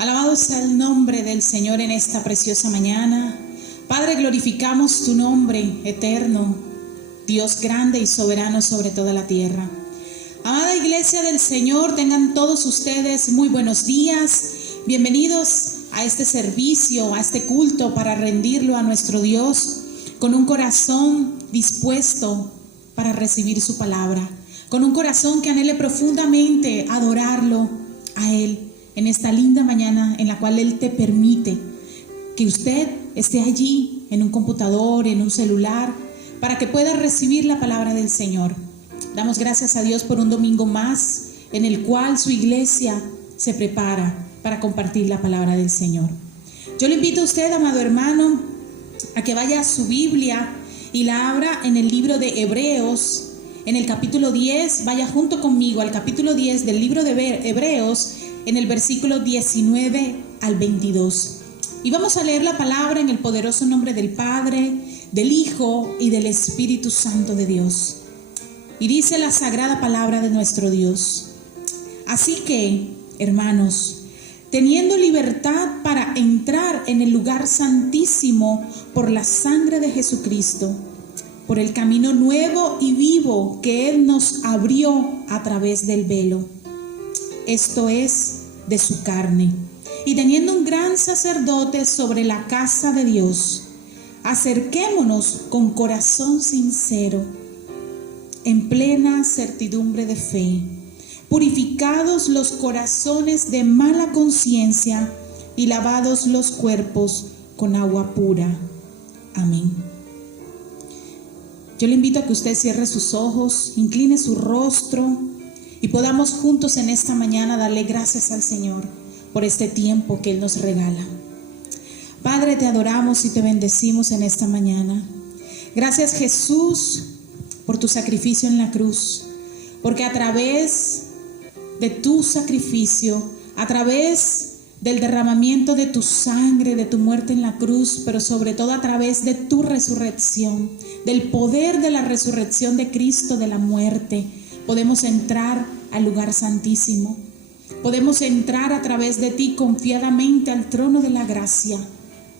Alabado sea el nombre del Señor en esta preciosa mañana. Padre, glorificamos tu nombre eterno, Dios grande y soberano sobre toda la tierra. Amada iglesia del Señor, tengan todos ustedes muy buenos días. Bienvenidos a este servicio, a este culto para rendirlo a nuestro Dios con un corazón dispuesto para recibir su palabra, con un corazón que anhele profundamente adorarlo a Él en esta linda mañana en la cual Él te permite que usted esté allí en un computador, en un celular, para que pueda recibir la palabra del Señor. Damos gracias a Dios por un domingo más en el cual su iglesia se prepara para compartir la palabra del Señor. Yo le invito a usted, amado hermano, a que vaya a su Biblia y la abra en el libro de Hebreos, en el capítulo 10. Vaya junto conmigo al capítulo 10 del libro de Hebreos, en el versículo 19 al 22. Y vamos a leer la palabra en el poderoso nombre del Padre, del Hijo y del Espíritu Santo de Dios. Y dice la sagrada palabra de nuestro Dios: así que, hermanos, teniendo libertad para entrar en el lugar santísimo por la sangre de Jesucristo, por el camino nuevo y vivo que Él nos abrió a través del velo, esto es, de su carne, y teniendo un gran sacerdote sobre la casa de Dios, acerquémonos con corazón sincero, en plena certidumbre de fe, purificados los corazones de mala conciencia y lavados los cuerpos con agua pura. Amén. Yo le invito a que usted cierre sus ojos, incline su rostro y podamos juntos en esta mañana darle gracias al Señor por este tiempo que Él nos regala. Padre, te adoramos y te bendecimos en esta mañana. Gracias, Jesús, por tu sacrificio en la cruz, porque a través de tu sacrificio, a través del derramamiento de tu sangre, de tu muerte en la cruz, pero sobre todo a través de tu resurrección, del poder de la resurrección de Cristo de la muerte, podemos entrar al lugar santísimo. Podemos entrar a través de ti confiadamente al trono de la gracia,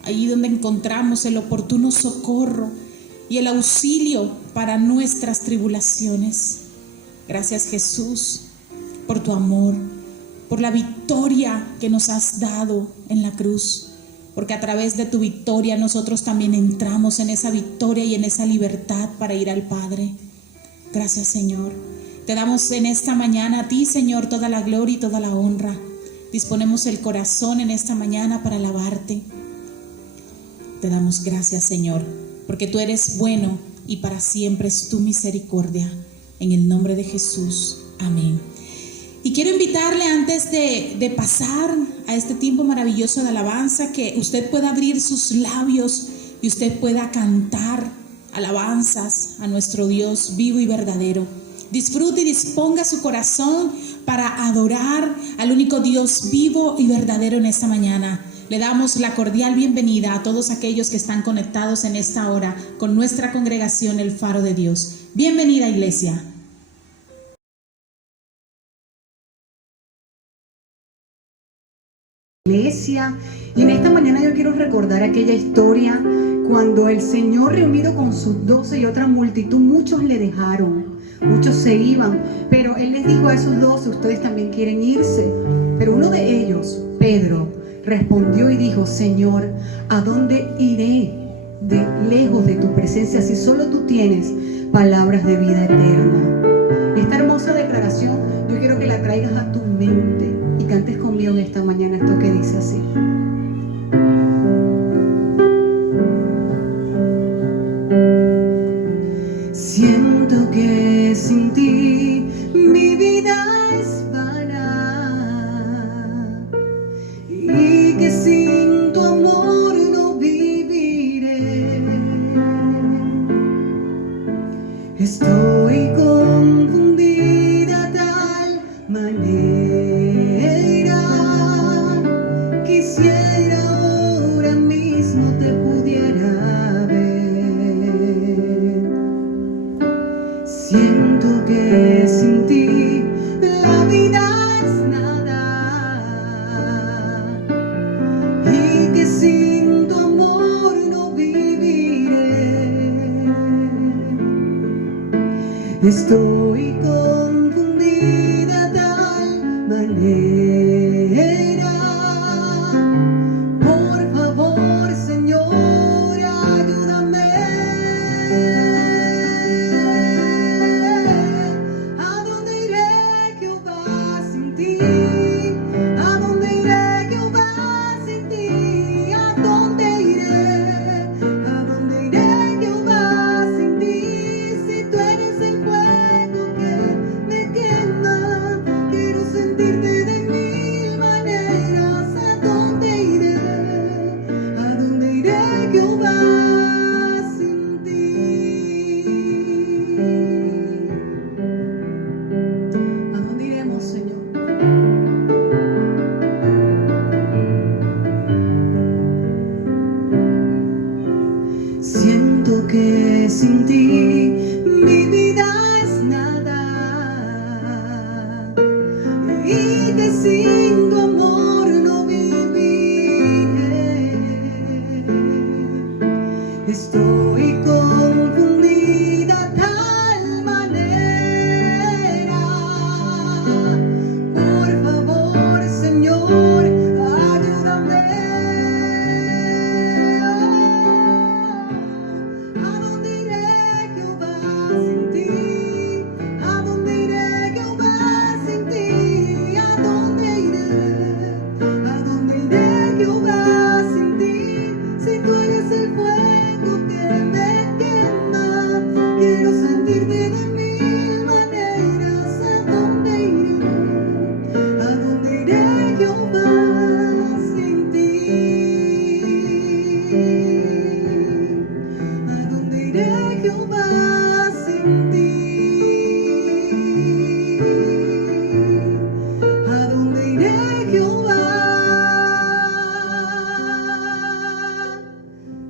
allí donde encontramos el oportuno socorro y el auxilio para nuestras tribulaciones. Gracias, Jesús, por tu amor, por la victoria que nos has dado en la cruz, porque a través de tu victoria nosotros también entramos en esa victoria y en esa libertad para ir al Padre. Gracias, Señor. Te damos en esta mañana a ti, Señor, toda la gloria y toda la honra. Disponemos el corazón en esta mañana para alabarte. Te damos gracias, Señor, porque tú eres bueno y para siempre es tu misericordia. En el nombre de Jesús. Amén. Y quiero invitarle, antes de pasar a este tiempo maravilloso de alabanza, que usted pueda abrir sus labios y usted pueda cantar alabanzas a nuestro Dios vivo y verdadero. Disfrute y disponga su corazón para adorar al único Dios vivo y verdadero en esta mañana. Le damos la cordial bienvenida a todos aquellos que están conectados en esta hora con nuestra congregación El Faro de Dios. Bienvenida, iglesia. Iglesia, y en esta mañana yo quiero recordar aquella historia cuando el Señor, reunido con sus 12 y otra multitud, muchos le dejaron, muchos se iban, pero Él les dijo a esos 12: ustedes también quieren irse. Pero uno de ellos, Pedro, respondió y dijo: Señor, ¿a dónde iré de lejos de tu presencia si solo tú tienes palabras de vida eterna? Esta hermosa declaración yo quiero que la traigas a tu mente y cantes conmigo en esta mañana esto que dice así. Siento que sin ti mi vida es vana y que sin tu amor no viviré. Estoy confundida a tal manera, quisiera ahora mismo te pudiera ver. Siento que sin ti la vida es nada ti? ¿A dónde iré, Jehová, sin ti? ¿A dónde iré? ¿A dónde iré, Jehová, sin ti? Si tú eres el fuego que me quema, quiero sentirte de mil maneras. ¿A dónde iré? ¿A dónde iré, Jehová, sin ti? ¿A dónde iremos, Señor? Siento que sin ti mi vida es nada, y que sin tu amor no viviré. Estoy confundida tal manera. Por favor, Señor, ayúdame. ¿A dónde iré, Jehová, sin ti? ¿A dónde iré, Jehová, sin ti? ¿A dónde iré? ¿A dónde iré, Jehová, sin ti? Si tú eres el fuego que me quema, quiero sentirte de mil maneras. ¿A dónde iré? ¿A dónde iré, Jehová, sin ti? ¿A dónde iré, Jehová, sin ti? ¿A dónde iré, Jehová,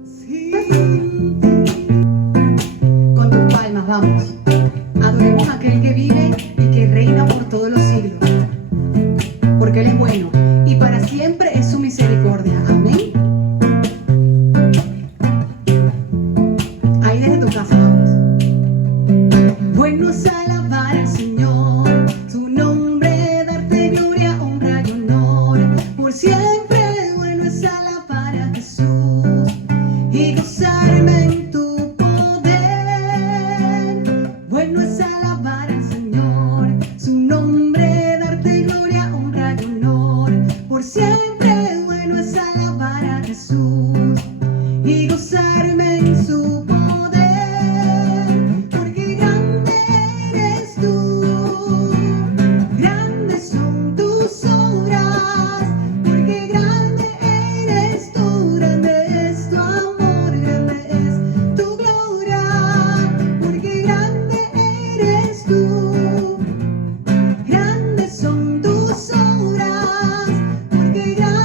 sin ti? Con tus palmas, vamos. Adoremos a aquel que vive y que reina por todos los siglos, porque Él es bueno y para siempre es su misericordia. Amén. Ahí desde tu casa, vamos. Bueno es alabar al Señor, su nombre, darte gloria, honra y honor. Por siempre bueno es alabar a Jesús y gozarme en tu poder. Bueno es alabar al Señor, su nombre, darte gloria, honra y honor. Por siempre bueno es alabar a Jesús y gozarme en su poder. Porque grande eres tú, grandes son tus obras. Porque grande eres tú, grande es tu amor, grande es tu gloria. Porque grande eres tú, grandes son tus obras. Porque grande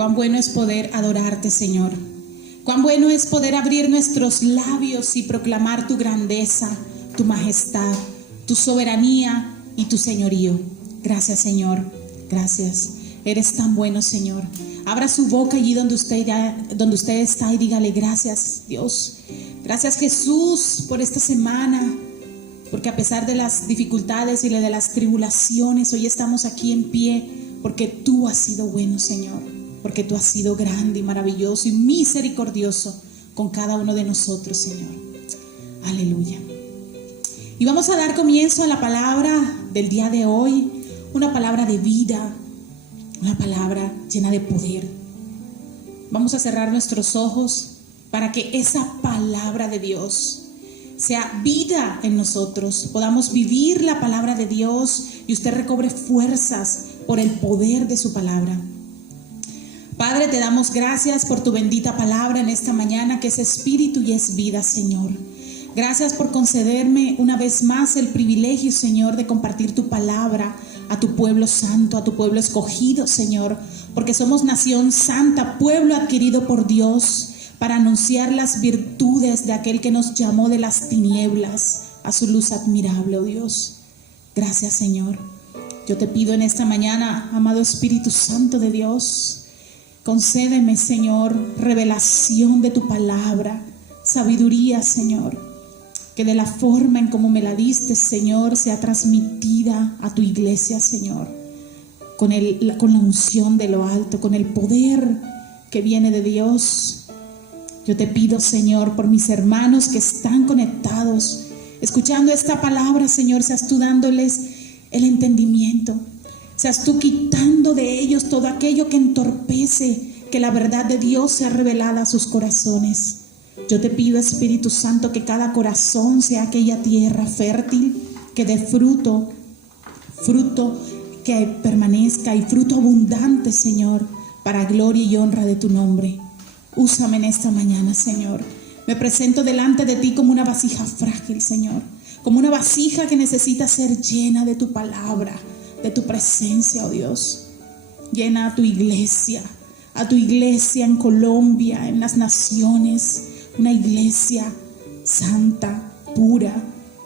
Cuán bueno es poder adorarte, Señor. Cuán bueno es poder abrir nuestros labios y proclamar tu grandeza, tu majestad, tu soberanía y tu señorío. Gracias, Señor. Gracias. Eres tan bueno, Señor. Abra su boca allí donde usted está y dígale: gracias, Dios. Gracias, Jesús, por esta semana. Porque a pesar de las dificultades y de las tribulaciones, hoy estamos aquí en pie porque tú has sido bueno, Señor. Porque tú has sido grande y maravilloso y misericordioso con cada uno de nosotros, Señor. Aleluya. Y vamos a dar comienzo a la palabra del día de hoy. Una palabra de vida, una palabra llena de poder. Vamos a cerrar nuestros ojos para que esa palabra de Dios sea vida en nosotros, podamos vivir la palabra de Dios y usted recobre fuerzas por el poder de su palabra. Padre, te damos gracias por tu bendita palabra en esta mañana, que es espíritu y es vida, Señor. Gracias por concederme una vez más el privilegio, Señor, de compartir tu palabra a tu pueblo santo, a tu pueblo escogido, Señor, porque somos nación santa, pueblo adquirido por Dios, para anunciar las virtudes de aquel que nos llamó de las tinieblas a su luz admirable, oh Dios. Gracias, Señor. Yo te pido en esta mañana, amado Espíritu Santo de Dios, concédeme, Señor, revelación de tu palabra, sabiduría, Señor, que de la forma en como me la diste, Señor, sea transmitida a tu iglesia, Señor, con la unción de lo alto, con el poder que viene de Dios. Yo te pido, Señor, por mis hermanos que están conectados, escuchando esta palabra, Señor, seas tú dándoles el entendimiento, seas tú quitando de ellos todo aquello que entorpece que la verdad de Dios sea revelada a sus corazones. Yo te pido, Espíritu Santo, que cada corazón sea aquella tierra fértil que dé fruto que permanezca y fruto abundante, Señor, para gloria y honra de tu nombre. Úsame en esta mañana, Señor. Me presento delante de ti como una vasija frágil, Señor, como una vasija que necesita ser llena de tu palabra, de tu presencia, oh Dios. Llena a tu iglesia en Colombia, en las naciones, una iglesia santa, pura,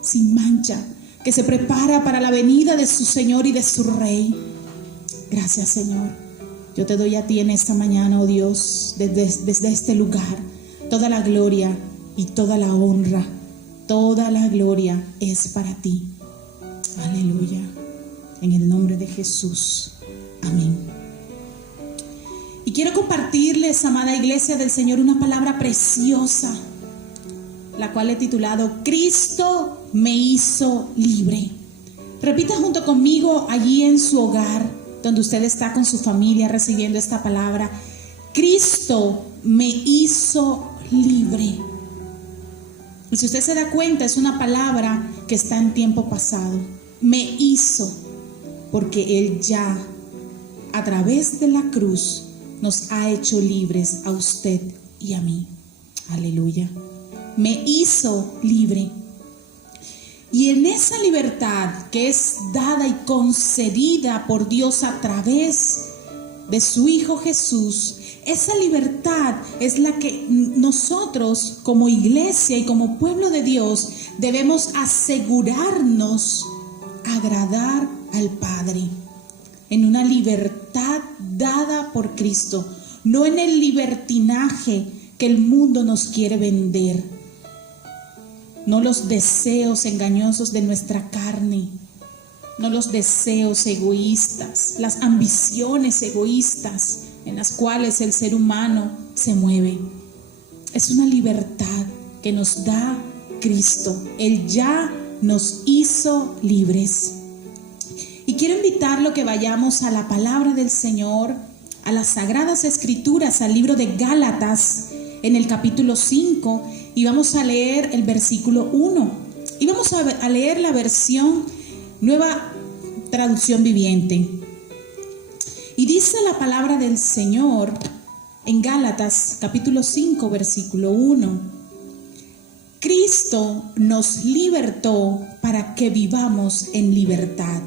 sin mancha, que se prepara para la venida de su Señor y de su Rey. Gracias, Señor. Yo te doy a ti en esta mañana, oh Dios, desde este lugar, toda la gloria y toda la honra. Toda la gloria es para ti. Aleluya. En el nombre de Jesús. Amén. Y quiero compartirles, amada iglesia del Señor, una palabra preciosa, la cual he titulado: Cristo me hizo libre. Repita junto conmigo allí en su hogar, donde usted está con su familia recibiendo esta palabra: Cristo me hizo libre. Y si usted se da cuenta, es una palabra que está en tiempo pasado. Me hizo, porque Él ya, a través de la cruz, nos ha hecho libres a usted y a mí. Aleluya. Me hizo libre. Y en esa libertad que es dada y concedida por Dios a través de su Hijo Jesús, esa libertad es la que nosotros como iglesia y como pueblo de Dios debemos asegurarnos agradar al Padre. En una libertad dada por Cristo, no en el libertinaje que el mundo nos quiere vender, no los deseos engañosos de nuestra carne, no los deseos egoístas, las ambiciones egoístas en las cuales el ser humano se mueve. Es una libertad que nos da Cristo. Él ya nos hizo libres. Y quiero invitarlo que vayamos a la palabra del Señor, a las Sagradas Escrituras, al libro de Gálatas, en el capítulo 5, y vamos a leer el versículo 1. Y vamos a leer la versión Nueva Traducción Viviente. Y dice la palabra del Señor en Gálatas, capítulo 5, versículo 1. Cristo nos libertó para que vivamos en libertad.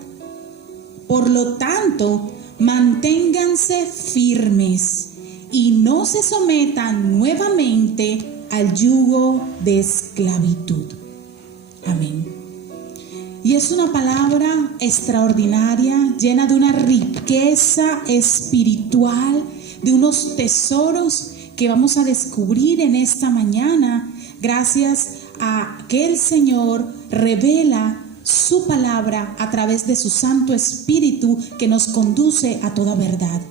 Por lo tanto, manténganse firmes y no se sometan nuevamente al yugo de esclavitud. Amén. Y es una palabra extraordinaria, llena de una riqueza espiritual, de unos tesoros que vamos a descubrir en esta mañana, gracias a que el Señor revela su palabra a través de su Santo Espíritu, que nos conduce a toda verdad.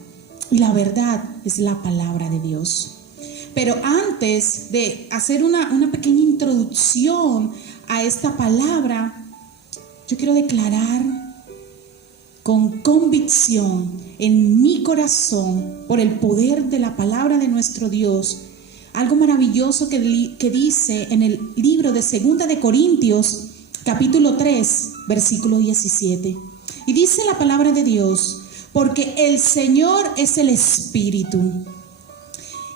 Y la verdad es la palabra de Dios. Pero antes de hacer una pequeña introducción a esta palabra, yo quiero declarar con convicción en mi corazón, por el poder de la palabra de nuestro Dios, algo maravilloso que dice en el libro de 2 de Corintios, capítulo 3, versículo 17. Y dice la palabra de Dios: porque el Señor es el Espíritu,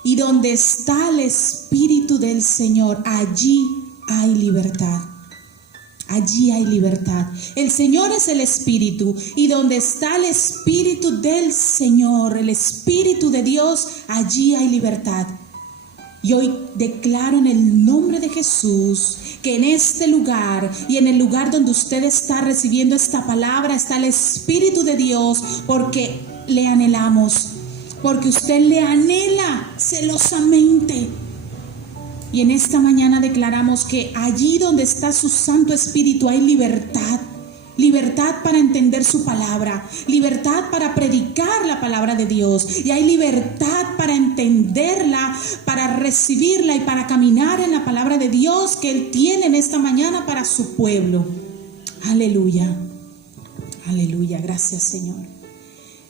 y donde está el Espíritu del Señor, allí hay libertad. Allí hay libertad. El Señor es el Espíritu, y donde está el Espíritu del Señor, el Espíritu de Dios, allí hay libertad. Y hoy declaro en el nombre de Jesús que en este lugar y en el lugar donde usted está recibiendo esta palabra está el Espíritu de Dios, porque le anhelamos, porque usted le anhela celosamente. Y en esta mañana declaramos que allí donde está su Santo Espíritu hay libertad. Libertad para entender su palabra, libertad para predicar la palabra de Dios, y hay libertad para entenderla, para recibirla y para caminar en la palabra de Dios que Él tiene en esta mañana para su pueblo. Aleluya, aleluya, gracias Señor.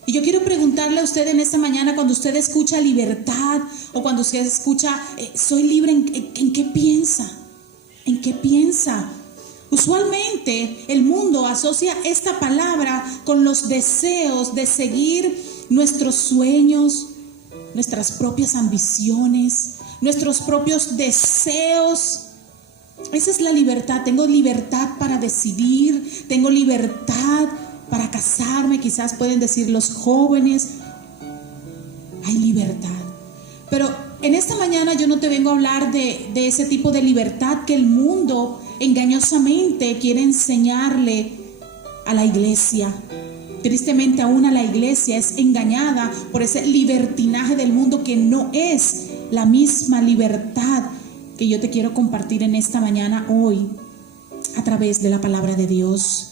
Y yo quiero preguntarle a usted en esta mañana, cuando usted escucha libertad o cuando usted escucha soy libre, ¿en qué piensa? ¿En qué piensa? Usualmente el mundo asocia esta palabra con los deseos de seguir nuestros sueños, nuestras propias ambiciones, nuestros propios deseos. Esa es la libertad. Tengo libertad para decidir, tengo libertad para casarme, quizás pueden decir los jóvenes. Hay libertad. Pero en esta mañana yo no te vengo a hablar de ese tipo de libertad que el mundo engañosamente quiere enseñarle a la iglesia. Tristemente aún a la iglesia es engañada por ese libertinaje del mundo, que no es la misma libertad que yo te quiero compartir en esta mañana hoy a través de la palabra de Dios.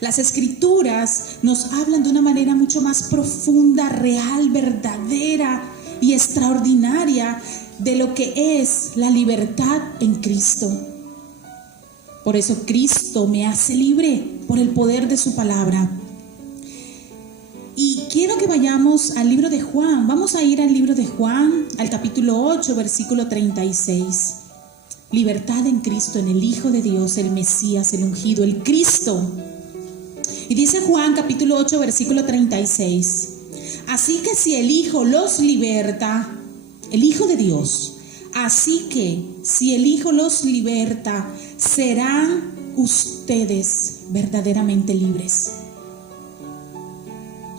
Las escrituras nos hablan de una manera mucho más profunda, real, verdadera y extraordinaria de lo que es la libertad en Cristo. Por eso Cristo me hace libre por el poder de su palabra. Y quiero que vayamos al libro de Juan. Vamos a ir al libro de Juan, al capítulo 8, versículo 36. Libertad en Cristo, en el Hijo de Dios, el Mesías, el ungido, el Cristo. Y dice Juan capítulo 8, versículo 36. Así que si el Hijo los liberta, el Hijo de Dios, así que si el Hijo los liberta, serán ustedes verdaderamente libres.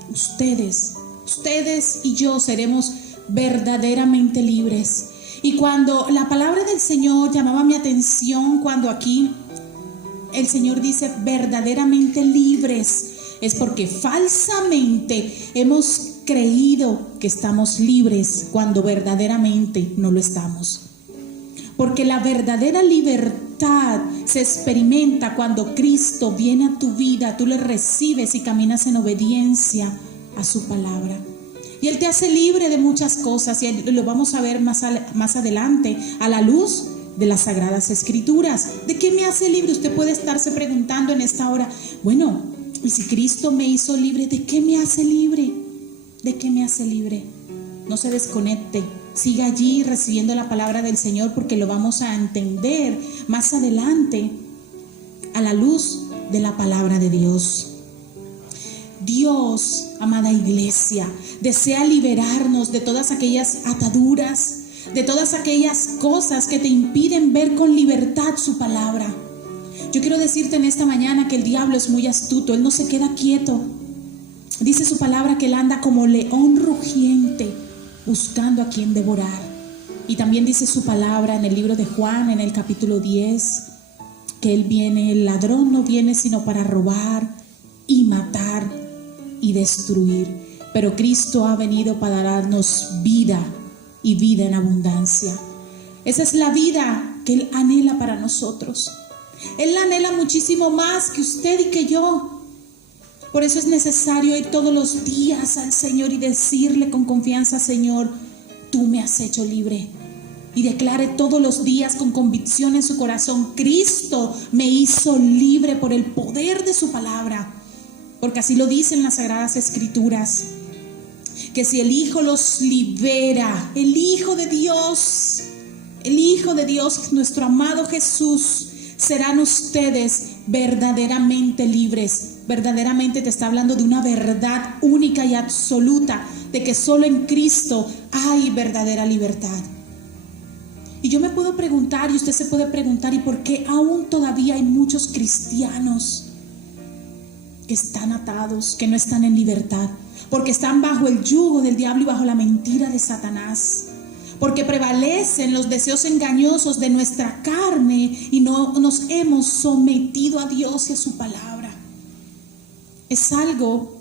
Ustedes y yo seremos verdaderamente libres. Y cuando la palabra del Señor llamaba mi atención, cuando aquí el Señor dice verdaderamente libres, es porque falsamente hemos creído que estamos libres cuando verdaderamente no lo estamos. Porque la verdadera libertad se experimenta cuando Cristo viene a tu vida, tú le recibes y caminas en obediencia a su palabra. Y Él te hace libre de muchas cosas, y lo vamos a ver más adelante a la luz de las Sagradas Escrituras. ¿De qué me hace libre? Usted puede estarse preguntando en esta hora, bueno, y si Cristo me hizo libre, ¿de qué me hace libre? ¿De qué me hace libre? No se desconecte, siga allí recibiendo la palabra del Señor, porque lo vamos a entender más adelante a la luz de la palabra de Dios. Dios, amada iglesia, desea liberarnos de todas aquellas ataduras, de todas aquellas cosas que te impiden ver con libertad su palabra. Yo quiero decirte en esta mañana que el diablo es muy astuto, él no se queda quieto. Dice su palabra que él anda como león rugiente, buscando a quien devorar. Y también dice su palabra en el libro de Juan, en el capítulo 10, que Él viene, el ladrón no viene sino para robar y matar y destruir. Pero Cristo ha venido para darnos vida y vida en abundancia. Esa es la vida que Él anhela para nosotros. Él la anhela muchísimo más que usted y que yo. Por eso es necesario ir todos los días al Señor y decirle con confianza: Señor, tú me has hecho libre. Y declare todos los días con convicción en su corazón: Cristo me hizo libre por el poder de su palabra. Porque así lo dicen las Sagradas Escrituras, que si el Hijo los libera, el Hijo de Dios, nuestro amado Jesús, serán ustedes verdaderamente libres. Verdaderamente te está hablando de una verdad única y absoluta, de que solo en Cristo hay verdadera libertad. Y yo me puedo preguntar, y usted se puede preguntar: ¿y por qué aún todavía hay muchos cristianos que están atados, que no están en libertad? Porque están bajo el yugo del diablo y bajo la mentira de Satanás. Porque prevalecen los deseos engañosos de nuestra carne y no nos hemos sometido a Dios y a su palabra. Es algo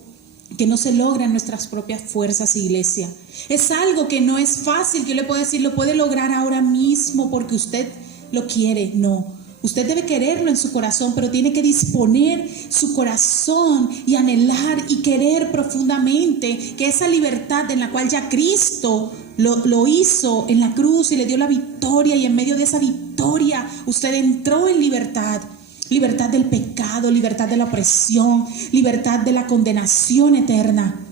que no se logra en nuestras propias fuerzas, iglesia. Es algo que no es fácil, que yo le puedo decir, lo puede lograr ahora mismo porque usted lo quiere. No, usted debe quererlo en su corazón, pero tiene que disponer su corazón y anhelar y querer profundamente que esa libertad en la cual ya Cristo lo hizo en la cruz y le dio la victoria, y en medio de esa victoria usted entró en libertad. Libertad del pecado, libertad de la opresión, libertad de la condenación eterna.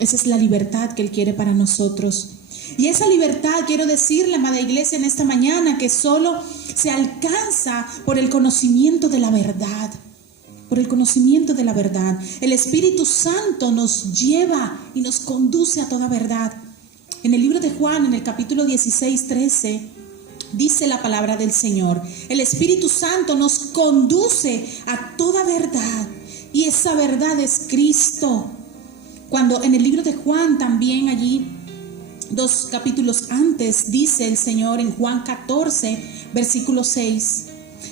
Esa es la libertad que Él quiere para nosotros. Y esa libertad, quiero decirle, amada iglesia, en esta mañana, que solo se alcanza por el conocimiento de la verdad. Por el conocimiento de la verdad. El Espíritu Santo nos lleva y nos conduce a toda verdad. En el libro de Juan, en el capítulo 16, 13... dice la palabra del Señor: el Espíritu Santo nos conduce a toda verdad, y esa verdad es Cristo. Cuando en el libro de Juan, también allí 2 capítulos antes, dice el Señor en Juan 14, versículo 6,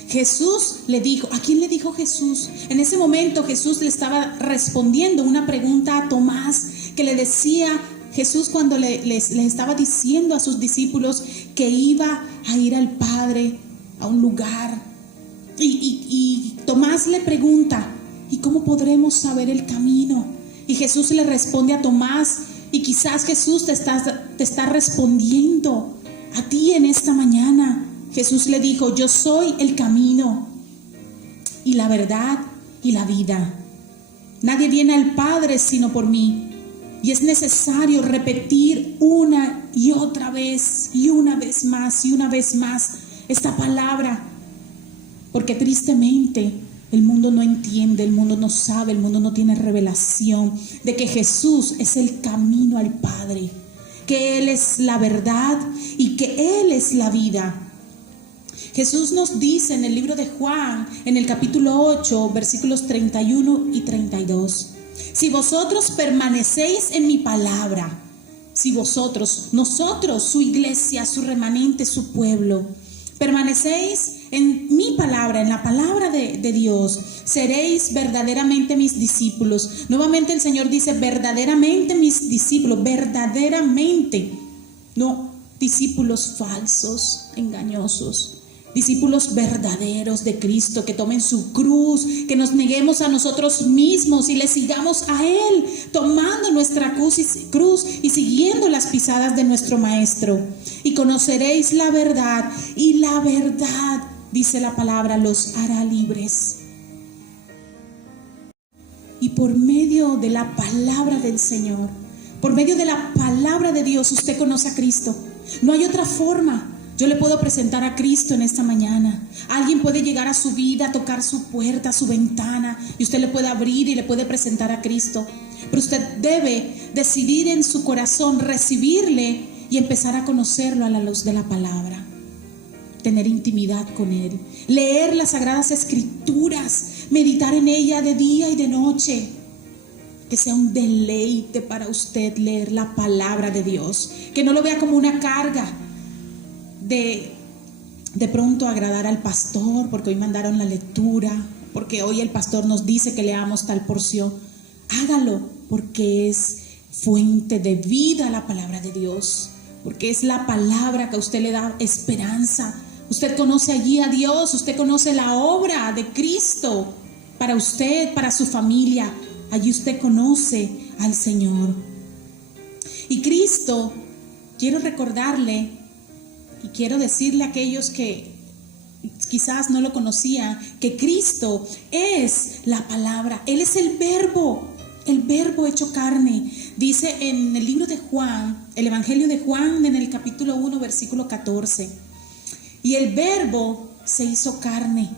Jesús le dijo, ¿a quién le dijo Jesús? En ese momento Jesús le estaba respondiendo una pregunta a Tomás, que le decía Jesús cuando les estaba diciendo a sus discípulos que iba a ir al Padre, a un lugar. Y Tomás le pregunta: ¿y cómo podremos saber el camino? Y Jesús le responde a Tomás, y quizás Jesús te está respondiendo a ti en esta mañana. Jesús le dijo: yo soy el camino y la verdad y la vida. Nadie viene al Padre sino por mí. Y es necesario repetir una y otra vez, y una vez más, y una vez más, esta palabra. Porque tristemente el mundo no entiende, el mundo no sabe, el mundo no tiene revelación de que Jesús es el camino al Padre, que Él es la verdad y que Él es la vida. Jesús nos dice en el libro de Juan, en el capítulo 8, versículos 31 y 32. Si vosotros permanecéis en mi palabra, si vosotros, nosotros, su iglesia, su remanente, su pueblo, permanecéis en mi palabra, en la palabra de Dios, seréis verdaderamente mis discípulos. Nuevamente el Señor dice: verdaderamente mis discípulos, verdaderamente, no discípulos falsos, engañosos. Discípulos verdaderos de Cristo, que tomen su cruz, que nos neguemos a nosotros mismos y le sigamos a Él, tomando nuestra cruz y siguiendo las pisadas de nuestro Maestro. Y conoceréis la verdad, y la verdad, dice la palabra, los hará libres. Y por medio de la palabra del Señor, por medio de la palabra de Dios, usted conoce a Cristo. No hay otra forma. Yo le puedo presentar a Cristo en esta mañana. Alguien puede llegar a su vida, tocar su puerta, su ventana, y usted le puede abrir y le puede presentar a Cristo. Pero usted debe decidir en su corazón recibirle y empezar a conocerlo a la luz de la palabra. Tener intimidad con Él. Leer las Sagradas Escrituras. Meditar en ella de día y de noche. que sea un deleite para usted leer la palabra de Dios, que no lo vea como una carga de pronto agradar al pastor, porque hoy mandaron la lectura, porque hoy el pastor nos dice que leamos tal porción. Hágalo porque es fuente de vida la palabra de Dios, porque es la palabra que a usted le da esperanza. Usted conoce allí a Dios, usted conoce la obra de Cristo para usted, para su familia. Allí usted conoce al Señor. Y Cristo, quiero recordarle y quiero decirle a aquellos que quizás no lo conocían, que Cristo es la palabra. Él es el verbo hecho carne. Dice en el libro de Juan, el Evangelio de Juan, en el capítulo 1, versículo 14. Y el verbo se hizo carne.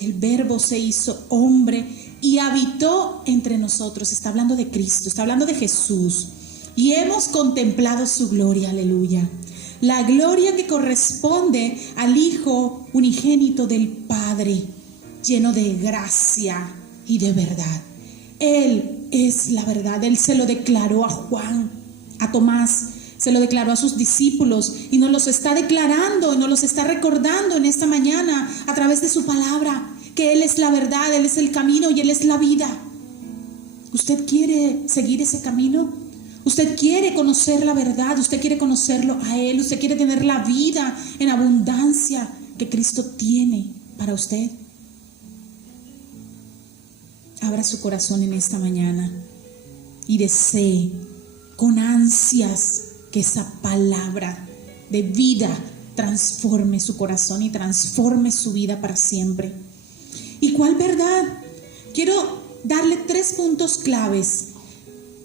El verbo se hizo hombre y habitó entre nosotros. Está hablando de Cristo, está hablando de Jesús. Y hemos contemplado su gloria, aleluya. La gloria que corresponde al Hijo unigénito del Padre, lleno de gracia y de verdad. Él es la verdad. Él se lo declaró a Juan, a Tomás, se lo declaró a sus discípulos y nos los está declarando y nos los está recordando en esta mañana a través de su palabra, que Él es la verdad, Él es el camino y Él es la vida. ¿Usted quiere seguir ese camino? ¿Usted quiere conocer la verdad? ¿Usted quiere conocerlo a Él? ¿Usted quiere tener la vida en abundancia que Cristo tiene para usted? Abra su corazón en esta mañana y desee con ansias que esa palabra de vida transforme su corazón y transforme su vida para siempre. ¿Y cuál verdad? Quiero darle 3 puntos claves.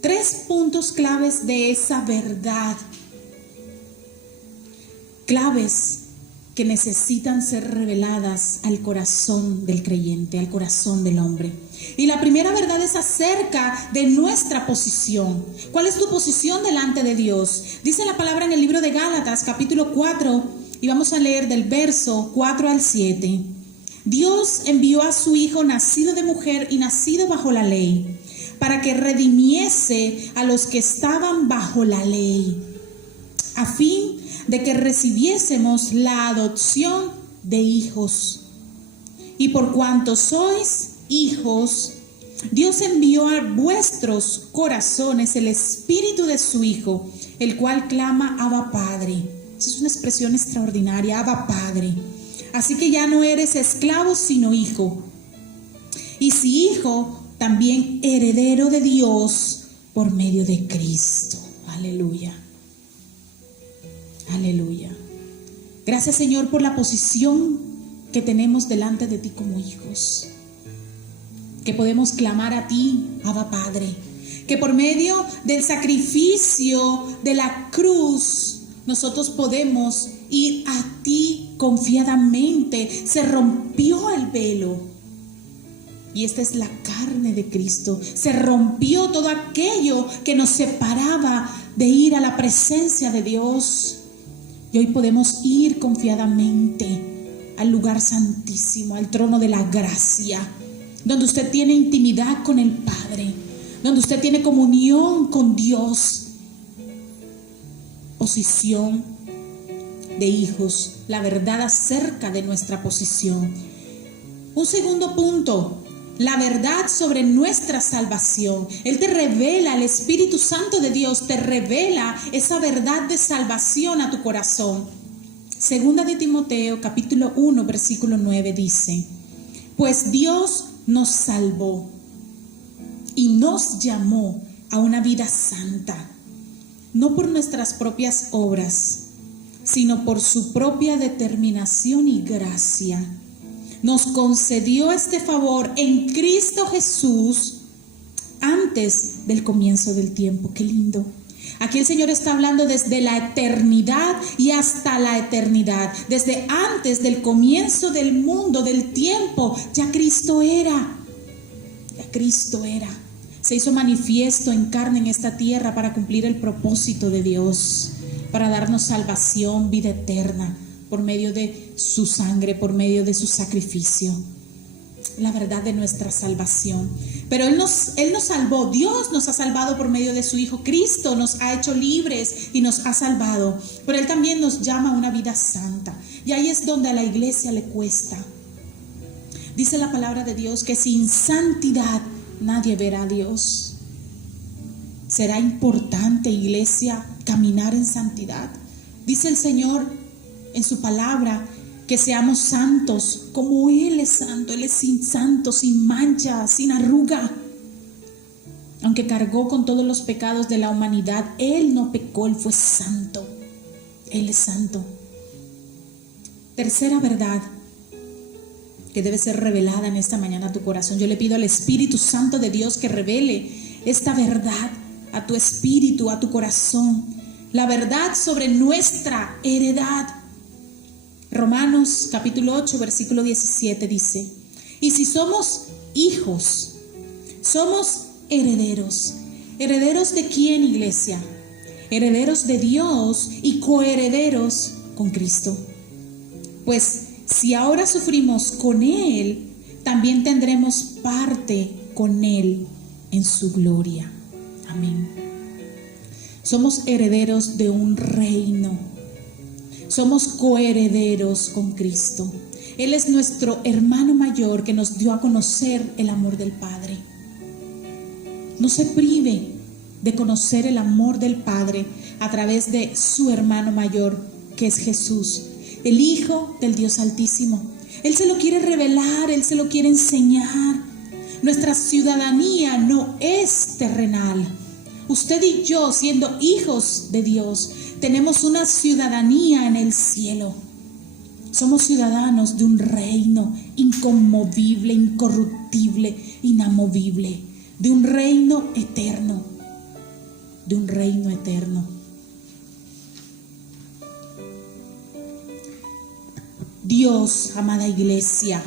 3 puntos claves de esa verdad. Claves que necesitan ser reveladas al corazón del creyente, al corazón del hombre. Y la primera verdad es acerca de nuestra posición. ¿Cuál es tu posición delante de Dios? Dice la palabra en el libro de Gálatas, capítulo 4, y vamos a leer del verso 4 al 7. Dios envió a su Hijo nacido de mujer y nacido bajo la ley, para que redimiese a los que estaban bajo la ley, a fin de que recibiésemos la adopción de hijos. Y por cuanto sois hijos, Dios envió a vuestros corazones el espíritu de su Hijo, el cual clama: Abba Padre. Esa es una expresión extraordinaria, Abba Padre. Así que ya no eres esclavo, sino hijo. Y si hijo, también heredero de Dios por medio de Cristo. Aleluya. Aleluya. Gracias, Señor, por la posición que tenemos delante de ti como hijos. Que podemos clamar a ti, Abba Padre. Que por medio del sacrificio de la cruz nosotros podemos ir a ti confiadamente. Se rompió el velo. Y esta es la carne de Cristo. Se rompió todo aquello que nos separaba de ir a la presencia de Dios. Y hoy podemos ir confiadamente al lugar santísimo, al trono de la gracia, donde usted tiene intimidad con el Padre, donde usted tiene comunión con Dios. Posición de hijos, la verdad acerca de nuestra posición. Un segundo punto, la verdad sobre nuestra salvación. Él te revela, el Espíritu Santo de Dios te revela esa verdad de salvación a tu corazón. Segunda de Timoteo, capítulo 1, versículo 9 dice: pues Dios nos salvó y nos llamó a una vida santa, no por nuestras propias obras, sino por su propia determinación y gracia. Nos concedió este favor en Cristo Jesús antes del comienzo del tiempo. Qué lindo. Aquí el Señor está hablando desde la eternidad y hasta la eternidad. Desde antes del comienzo del mundo, del tiempo, ya Cristo era. Ya Cristo era. Se hizo manifiesto en carne en esta tierra para cumplir el propósito de Dios, para darnos salvación, vida eterna, por medio de su sangre, por medio de su sacrificio. la verdad de nuestra salvación. Pero Él nos salvó, Dios nos ha salvado por medio de su Hijo. Cristo nos ha hecho libres y nos ha salvado. Pero Él también nos llama a una vida santa. Y ahí es donde a la iglesia le cuesta. Dice la palabra de Dios que sin santidad nadie verá a Dios. ¿Será importante, iglesia, caminar en santidad? Dice el Señor en su palabra que seamos santos como Él es santo. Él es santo, sin mancha, sin arruga. Aunque cargó con todos los pecados de la humanidad, Él no pecó, Él fue santo. Él es santo. Tercera verdad que debe ser revelada en esta mañana a tu corazón. Yo le pido al Espíritu Santo de Dios que revele esta verdad a tu espíritu, a tu corazón. La verdad sobre nuestra heredad. Romanos capítulo 8, versículo 17 dice: y si somos hijos, somos herederos. ¿Herederos de quién, iglesia? Herederos de Dios y coherederos con Cristo. Pues si ahora sufrimos con Él, también tendremos parte con Él en su gloria. Amén. Somos herederos de un reino. Somos coherederos con Cristo. Él es nuestro hermano mayor que nos dio a conocer el amor del Padre. No se prive de conocer el amor del Padre a través de su hermano mayor, que es Jesús, el Hijo del Dios Altísimo. Él se lo quiere revelar, Él se lo quiere enseñar. Nuestra ciudadanía no es terrenal. Usted y yo, siendo hijos de Dios, tenemos una ciudadanía en el cielo. Somos ciudadanos de un reino inconmovible, incorruptible, inamovible, de un reino eterno, de un reino eterno. Dios, amada iglesia,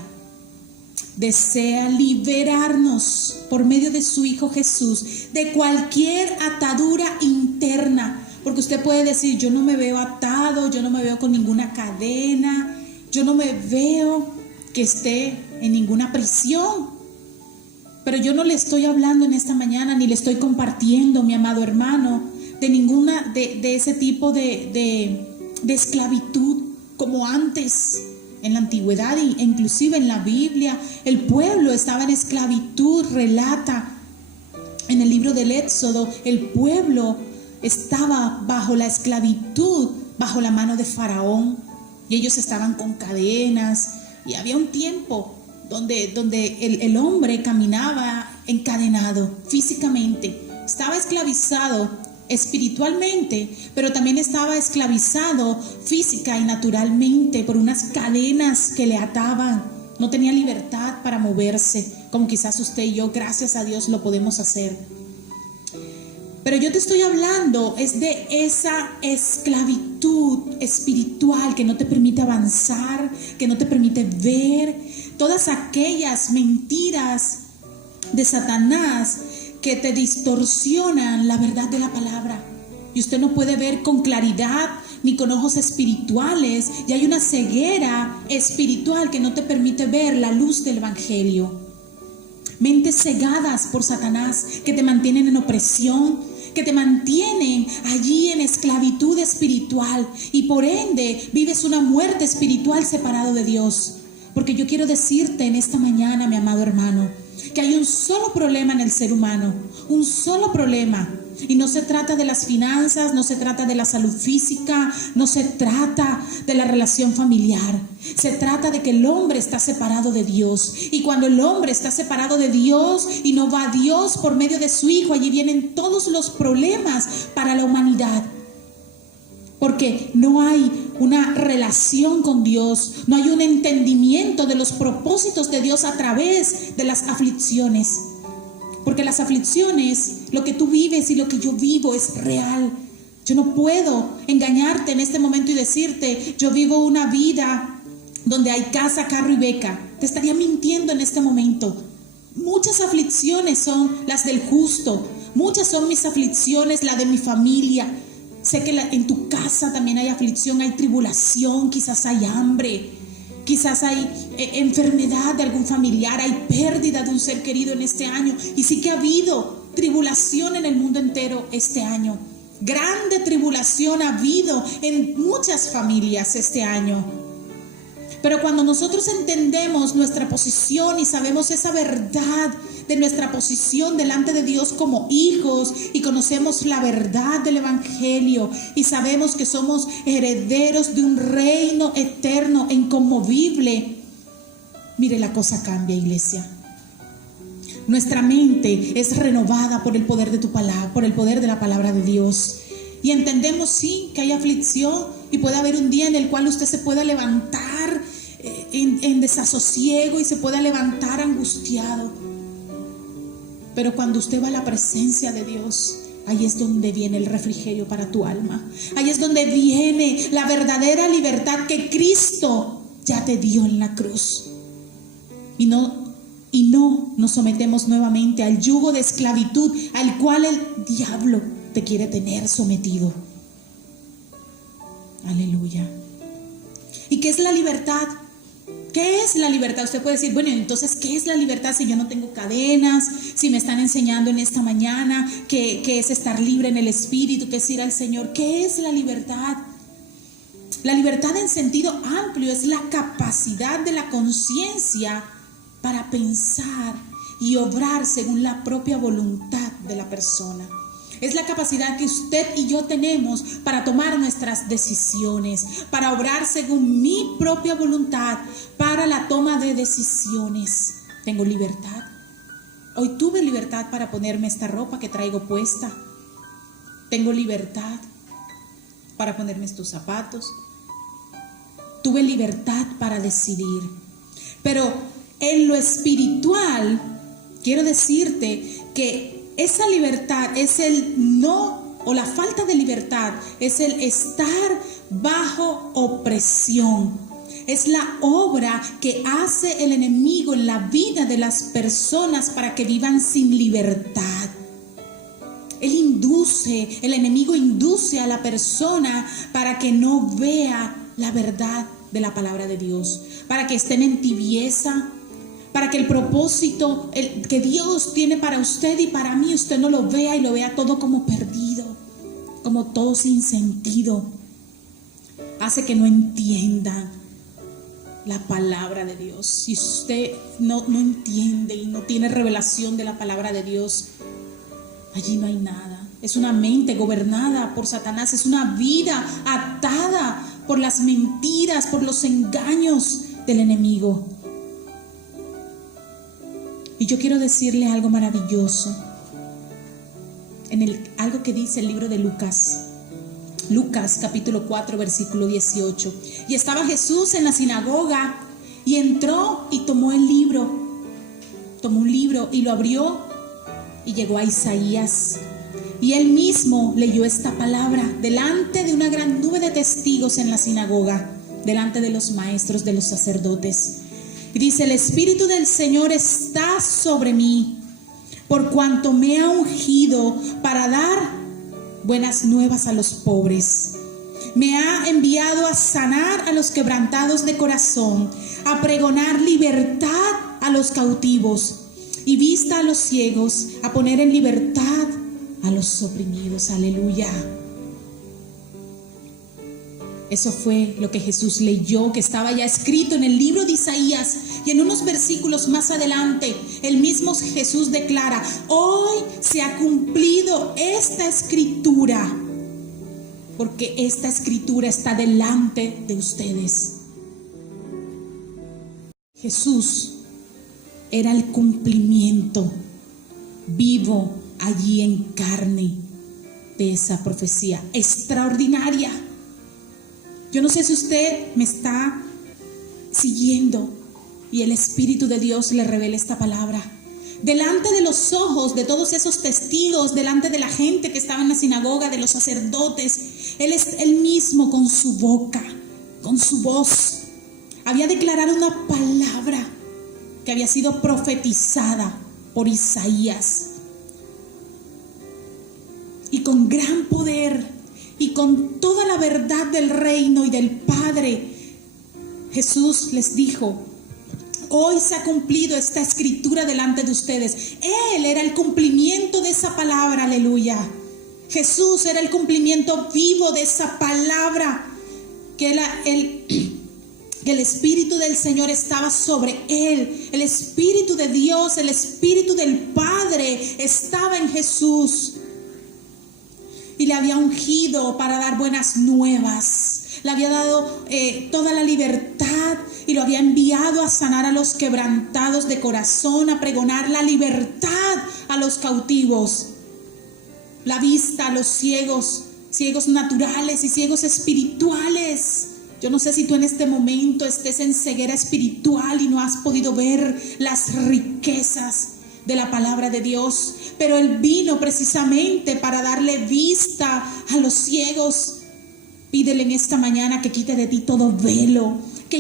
desea liberarnos por medio de su Hijo Jesús de cualquier atadura interna. Porque usted puede decir: yo no me veo atado, yo no me veo con ninguna cadena, yo no me veo que esté en ninguna prisión. Pero yo no le estoy hablando en esta mañana, ni le estoy compartiendo, mi amado hermano, de ninguna de ese tipo de esclavitud como antes. En la antigüedad e inclusive en la Biblia, el pueblo estaba en esclavitud. Relata en el libro del Éxodo, el pueblo estaba bajo la esclavitud, bajo la mano de Faraón, y ellos estaban con cadenas. Y había un tiempo donde el hombre caminaba encadenado físicamente, estaba esclavizado espiritualmente, pero también estaba esclavizado física y naturalmente por unas cadenas que le ataban. No tenía libertad para moverse, como quizás usted y yo, gracias a Dios, lo podemos hacer. Pero yo te estoy hablando es de esa esclavitud espiritual que no te permite avanzar, que no te permite ver todas aquellas mentiras de Satanás que te distorsionan la verdad de la palabra. Y usted no puede ver con claridad ni con ojos espirituales, y hay una ceguera espiritual que no te permite ver la luz del evangelio. Mentes cegadas por Satanás que te mantienen en opresión, que te mantienen allí en esclavitud espiritual, y por ende vives una muerte espiritual separado de Dios. Porque yo quiero decirte en esta mañana, mi amado hermano, que hay un solo problema en el ser humano, un solo problema. Y no se trata de las finanzas, no se trata de la salud física, no se trata de la relación familiar. Se trata de que el hombre está separado de Dios. Y cuando el hombre está separado de Dios y no va a Dios por medio de su Hijo, allí vienen todos los problemas para la humanidad. Porque no hay una relación con Dios, no hay un entendimiento de los propósitos de Dios a través de las aflicciones. Porque las aflicciones, lo que tú vives y lo que yo vivo es real. Yo no puedo engañarte en este momento y decirte: yo vivo una vida donde hay casa, carro y beca. Te estaría mintiendo en este momento. Muchas aflicciones son las del justo, muchas son mis aflicciones, la de mi familia. Sé que en tu casa también hay aflicción, hay tribulación, quizás hay hambre. Quizás hay enfermedad de algún familiar, hay pérdida de un ser querido en este año. Y sí que ha habido tribulación en el mundo entero este año. Grande tribulación ha habido en muchas familias este año. Pero cuando nosotros entendemos nuestra posición y sabemos esa verdad de nuestra posición delante de Dios como hijos, y conocemos la verdad del Evangelio y sabemos que somos herederos de un reino eterno e inconmovible, mire, la cosa cambia, iglesia. Nuestra mente es renovada por el poder de tu palabra, por el poder de la palabra de Dios. Y entendemos, sí, que hay aflicción y puede haber un día en el cual usted se pueda levantar en desasosiego y se pueda levantar angustiado. Pero cuando usted va a la presencia de Dios, ahí es donde viene el refrigerio para tu alma. Ahí es donde viene la verdadera libertad que Cristo ya te dio en la cruz. Y no nos sometemos nuevamente al yugo de esclavitud al cual el diablo te quiere tener sometido. Aleluya. ¿Y qué es la libertad? ¿Qué es la libertad? Usted puede decir, bueno, entonces, ¿qué es la libertad si yo no tengo cadenas? Si me están enseñando en esta mañana que es estar libre en el espíritu, que es ir al Señor. ¿Qué es la libertad? La libertad en sentido amplio es la capacidad de la conciencia para pensar y obrar según la propia voluntad de la persona. Es la capacidad que usted y yo tenemos para tomar nuestras decisiones, para obrar según mi propia voluntad, para la toma de decisiones. Tengo libertad. Hoy tuve libertad para ponerme esta ropa que traigo puesta. Tengo libertad para ponerme estos zapatos. Tuve libertad para decidir. Pero en lo espiritual, quiero decirte que esa libertad es el no, o la falta de libertad, es el estar bajo opresión. Es la obra que hace el enemigo en la vida de las personas para que vivan sin libertad. El enemigo induce a la persona para que no vea la verdad de la palabra de Dios, para que estén en tibieza, para que el propósito que Dios tiene para usted y para mí, usted no lo vea y lo vea todo como perdido, como todo sin sentido. Hace que no entiendan la palabra de Dios. Si usted no entiende y no tiene revelación de la palabra de Dios, allí no hay nada. Es una mente gobernada por Satanás, es una vida atada por las mentiras, por los engaños del enemigo. Y yo quiero decirle algo maravilloso, algo que dice el libro de Lucas. Lucas capítulo 4 versículo 18. Y estaba Jesús en la sinagoga y entró y tomó un libro y lo abrió y llegó a Isaías. Y él mismo leyó esta palabra delante de una gran nube de testigos en la sinagoga, delante de los maestros, de los sacerdotes. Y dice: el Espíritu del Señor está sobre mí, por cuanto me ha ungido para dar buenas nuevas a los pobres. Me ha enviado a sanar a los quebrantados de corazón, a pregonar libertad a los cautivos y vista a los ciegos, a poner en libertad a los oprimidos. Aleluya. Eso fue lo que Jesús leyó, que estaba ya escrito en el libro de Isaías. Y en unos versículos más adelante, el mismo Jesús declara: hoy se ha cumplido esta escritura, porque esta escritura está delante de ustedes. Jesús era el cumplimiento vivo allí en carne de esa profecía extraordinaria. Yo no sé si usted me está siguiendo y el Espíritu de Dios le revela esta palabra. Delante de los ojos de todos esos testigos, delante de la gente que estaba en la sinagoga, de los sacerdotes, él mismo con su boca, con su voz, había declarado una palabra que había sido profetizada por Isaías. Y con gran poder y con toda la verdad del reino y del Padre, Jesús les dijo: hoy se ha cumplido esta escritura delante de ustedes. Él era el cumplimiento de esa palabra, aleluya. Jesús era el cumplimiento vivo de esa palabra, que el Espíritu del Señor estaba sobre él. El Espíritu de Dios, el Espíritu del Padre estaba en Jesús. Y le había ungido para dar buenas nuevas. Le había dado toda la libertad y lo había enviado a sanar a los quebrantados de corazón, a pregonar la libertad a los cautivos, la vista a los ciegos, ciegos naturales y ciegos espirituales. Yo no sé si tú en este momento estés en ceguera espiritual y no has podido ver las riquezas de la palabra de Dios, pero Él vino precisamente para darle vista a los ciegos. Pídele en esta mañana que quite de ti todo velo que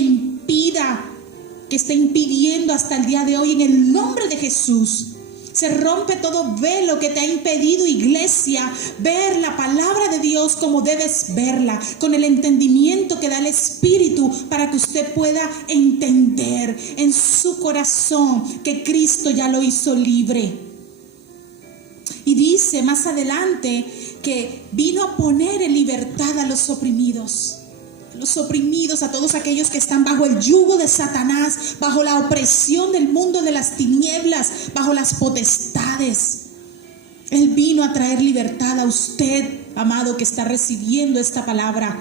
esté impidiendo hasta el día de hoy, en el nombre de Jesús. Se rompe todo velo que te ha impedido, iglesia, ver la palabra de Dios como debes verla, con el entendimiento que da el Espíritu, para que usted pueda entender en su corazón que Cristo ya lo hizo libre. Y dice más adelante que vino a poner en libertad a los oprimidos, a todos aquellos que están bajo el yugo de Satanás, bajo la opresión del mundo de las tinieblas, bajo las potestades. Él vino a traer libertad a usted, amado, que está recibiendo esta palabra.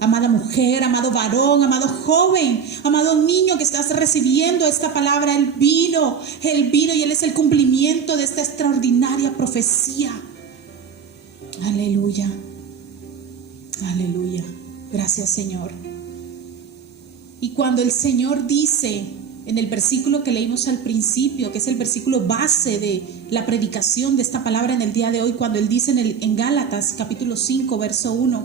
Amada mujer, amado varón, amado joven, amado niño que estás recibiendo esta palabra. Él vino y Él es el cumplimiento de esta extraordinaria profecía. Aleluya, aleluya. Gracias, Señor. Y cuando el Señor dice en el versículo que leímos al principio, que es el versículo base de la predicación de esta palabra en el día de hoy, cuando Él dice en Gálatas capítulo 5 verso 1: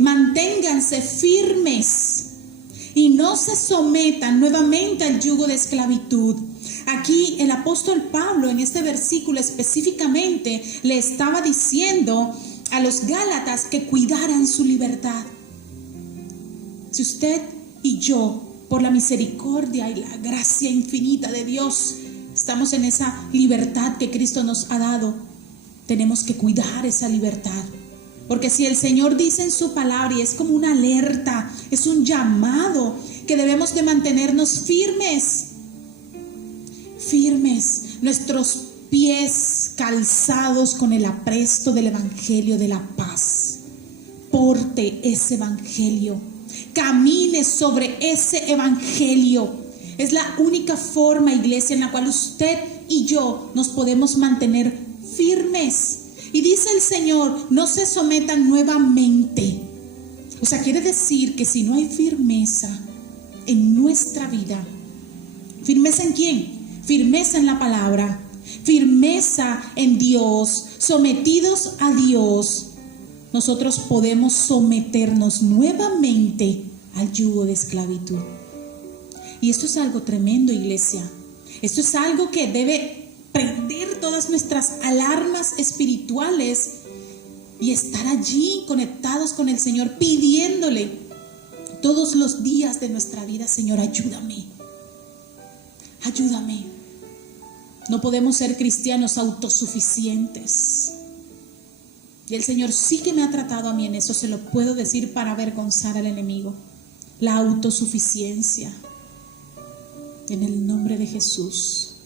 manténganse firmes y no se sometan nuevamente al yugo de esclavitud. Aquí el apóstol Pablo en este versículo específicamente le estaba diciendo a los gálatas que cuidaran su libertad. Si usted y yo, por la misericordia y la gracia infinita de Dios, estamos en esa libertad que Cristo nos ha dado, tenemos que cuidar esa libertad. Porque si el Señor dice en su palabra, y es como una alerta, es un llamado, que debemos de mantenernos firmes, nuestros pies calzados con el apresto del evangelio de la paz. Porte ese evangelio, camine sobre ese evangelio. Es la única forma, iglesia, en la cual usted y yo nos podemos mantener firmes. Y dice el Señor: no se sometan nuevamente. O sea, quiere decir que si no hay firmeza en nuestra vida, ¿firmeza en quién? Firmeza en la palabra, firmeza en Dios, sometidos a Dios, nosotros podemos someternos nuevamente al yugo de esclavitud. Y esto es algo tremendo, iglesia. Esto es algo que debe prender todas nuestras alarmas espirituales y estar allí conectados con el Señor, pidiéndole todos los días de nuestra vida: Señor, ayúdame. No podemos ser cristianos autosuficientes. Y el Señor sí que me ha tratado a mí en eso, se lo puedo decir para avergonzar al enemigo. La autosuficiencia. En el nombre de Jesús,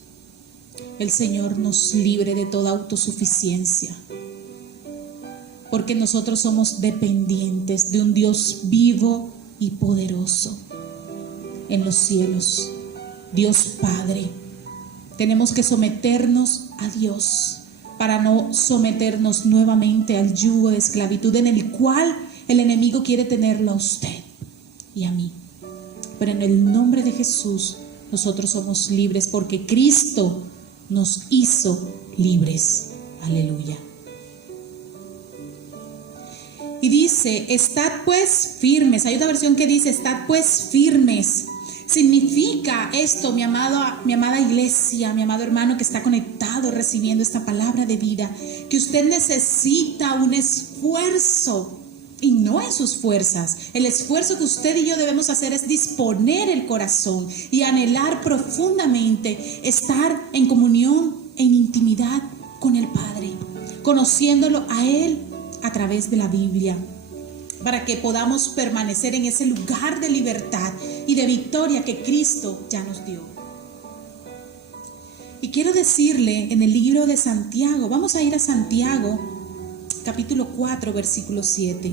el Señor nos libre de toda autosuficiencia. Porque nosotros somos dependientes de un Dios vivo y poderoso en los cielos, Dios Padre. Tenemos que someternos a Dios para no someternos nuevamente al yugo de esclavitud en el cual el enemigo quiere tenerlo a usted y a mí. Pero en el nombre de Jesús nosotros somos libres, porque Cristo nos hizo libres. Aleluya. Y dice: estad pues firmes. Hay otra versión que dice: estad pues firmes. Significa esto, mi amada iglesia, mi amado hermano que está conectado recibiendo esta palabra de vida, que usted necesita un esfuerzo y no en sus fuerzas. El esfuerzo que usted y yo debemos hacer es disponer el corazón y anhelar profundamente estar en comunión, en intimidad con el Padre, conociéndolo a Él a través de la Biblia, para que podamos permanecer en ese lugar de libertad y de victoria que Cristo ya nos dio. Y quiero decirle en el libro de Santiago, vamos a ir a Santiago, capítulo 4, versículo 7.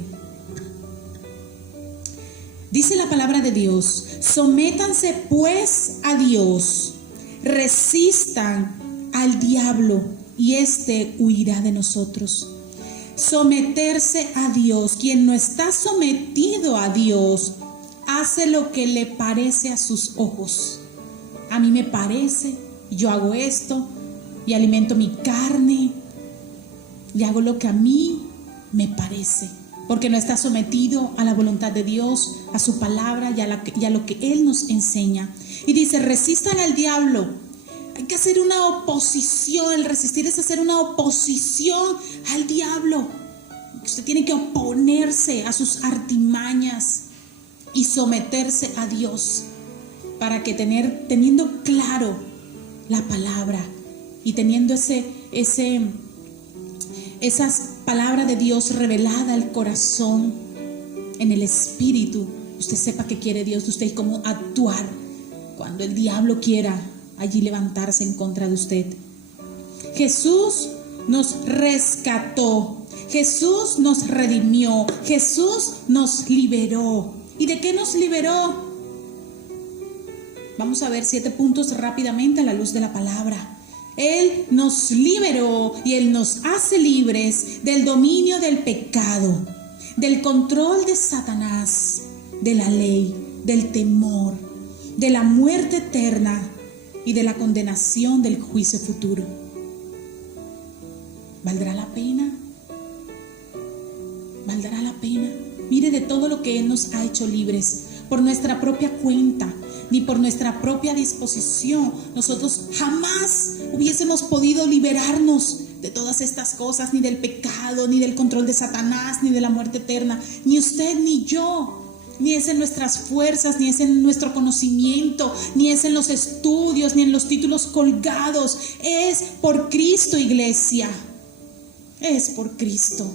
Dice la palabra de Dios: sométanse pues a Dios, resistan al diablo y éste huirá de nosotros. Someterse a Dios. Quien no está sometido a Dios hace lo que le parece a sus ojos. A mí me parece, yo hago esto y alimento mi carne y hago lo que a mí me parece, porque no está sometido a la voluntad de Dios, a su palabra y a lo que Él nos enseña. Y dice: resistan al diablo. Hay que hacer una oposición. El resistir es hacer una oposición al diablo. Usted tiene que oponerse a sus artimañas y someterse a Dios, para que teniendo claro la palabra y teniendo esas palabras de Dios revelada al corazón, en el espíritu, usted sepa qué quiere Dios de usted y cómo actuar cuando el diablo quiera allí levantarse en contra de usted. Jesús nos rescató, Jesús nos redimió, Jesús nos liberó. ¿Y de qué nos liberó? Vamos a ver 7 puntos rápidamente a la luz de la palabra. Él nos liberó y Él nos hace libres del dominio del pecado, del control de Satanás, de la ley, del temor, de la muerte eterna y de la condenación del juicio futuro. ¿Valdrá la pena? ¿Valdrá la pena? Mire, de todo lo que Él nos ha hecho libres, por nuestra propia cuenta, ni por nuestra propia disposición, nosotros jamás hubiésemos podido liberarnos de todas estas cosas, ni del pecado, ni del control de Satanás, ni de la muerte eterna, ni usted ni yo. Ni es en nuestras fuerzas, ni es en nuestro conocimiento, ni es en los estudios, ni en los títulos colgados. Es por Cristo, iglesia. Es por Cristo.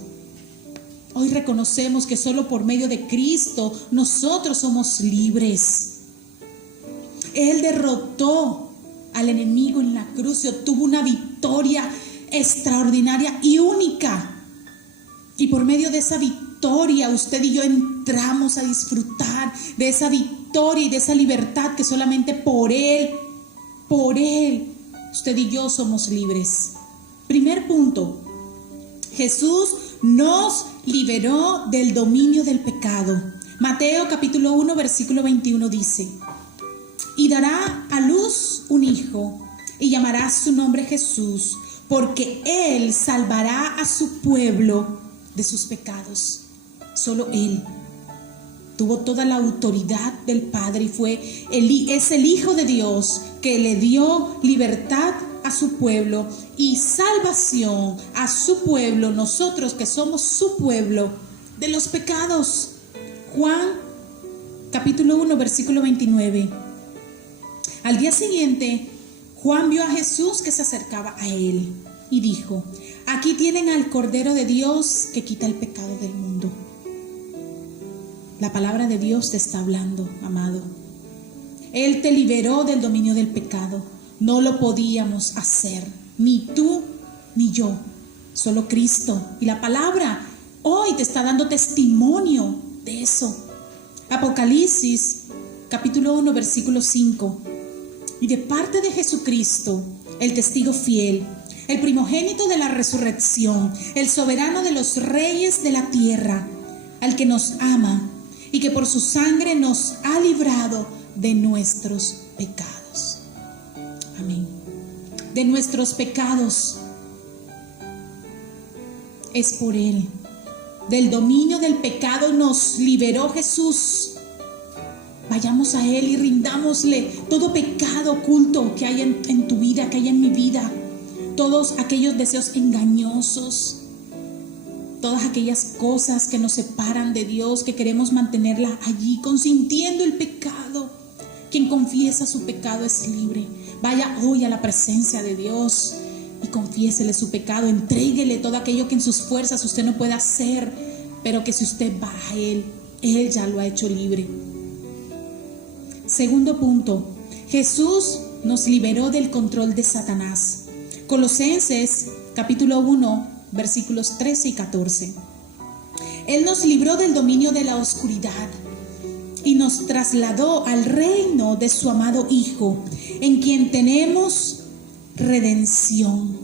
Hoy reconocemos que solo por medio de Cristo nosotros somos libres. Él derrotó al enemigo en la cruz y obtuvo una victoria extraordinaria y única. Y por medio de esa victoria, usted y yo entramos a disfrutar de esa victoria y de esa libertad que solamente por Él, usted y yo somos libres. Primer punto: Jesús nos liberó del dominio del pecado. Mateo capítulo 1 versículo 21 dice: y dará a luz un hijo y llamará su nombre Jesús, porque Él salvará a su pueblo de sus pecados. Solo Él tuvo toda la autoridad del Padre y es el Hijo de Dios que le dio libertad a su pueblo y salvación a su pueblo, nosotros que somos su pueblo, de los pecados. Juan capítulo 1 versículo 29. Al día siguiente, Juan vio a Jesús que se acercaba a él y dijo: aquí tienen al Cordero de Dios que quita el pecado del mundo. La palabra de Dios te está hablando, amado. Él te liberó del dominio del pecado. No lo podíamos hacer, ni tú ni yo, solo Cristo. Y la palabra hoy te está dando testimonio de eso. Apocalipsis capítulo 1 versículo 5. Y de parte de Jesucristo, el testigo fiel, el primogénito de la resurrección, el soberano de los reyes de la tierra, al que nos ama y que por su sangre nos ha librado de nuestros pecados. Amén. De nuestros pecados. Es por Él. Del dominio del pecado nos liberó Jesús. Vayamos a Él y rindámosle todo pecado oculto que haya en tu vida, que haya en mi vida. Todos aquellos deseos engañosos, todas aquellas cosas que nos separan de Dios, que queremos mantenerlas allí, consintiendo el pecado. Quien confiesa su pecado es libre. Vaya hoy a la presencia de Dios y confiésele su pecado, entréguele todo aquello que en sus fuerzas usted no puede hacer, pero que si usted va a Él ya lo ha hecho libre. Segundo punto, Jesús nos liberó del control de Satanás. Colosenses capítulo 1, versículos 13 y 14. Él nos libró del dominio de la oscuridad y nos trasladó al reino de su amado Hijo, en quien tenemos redención.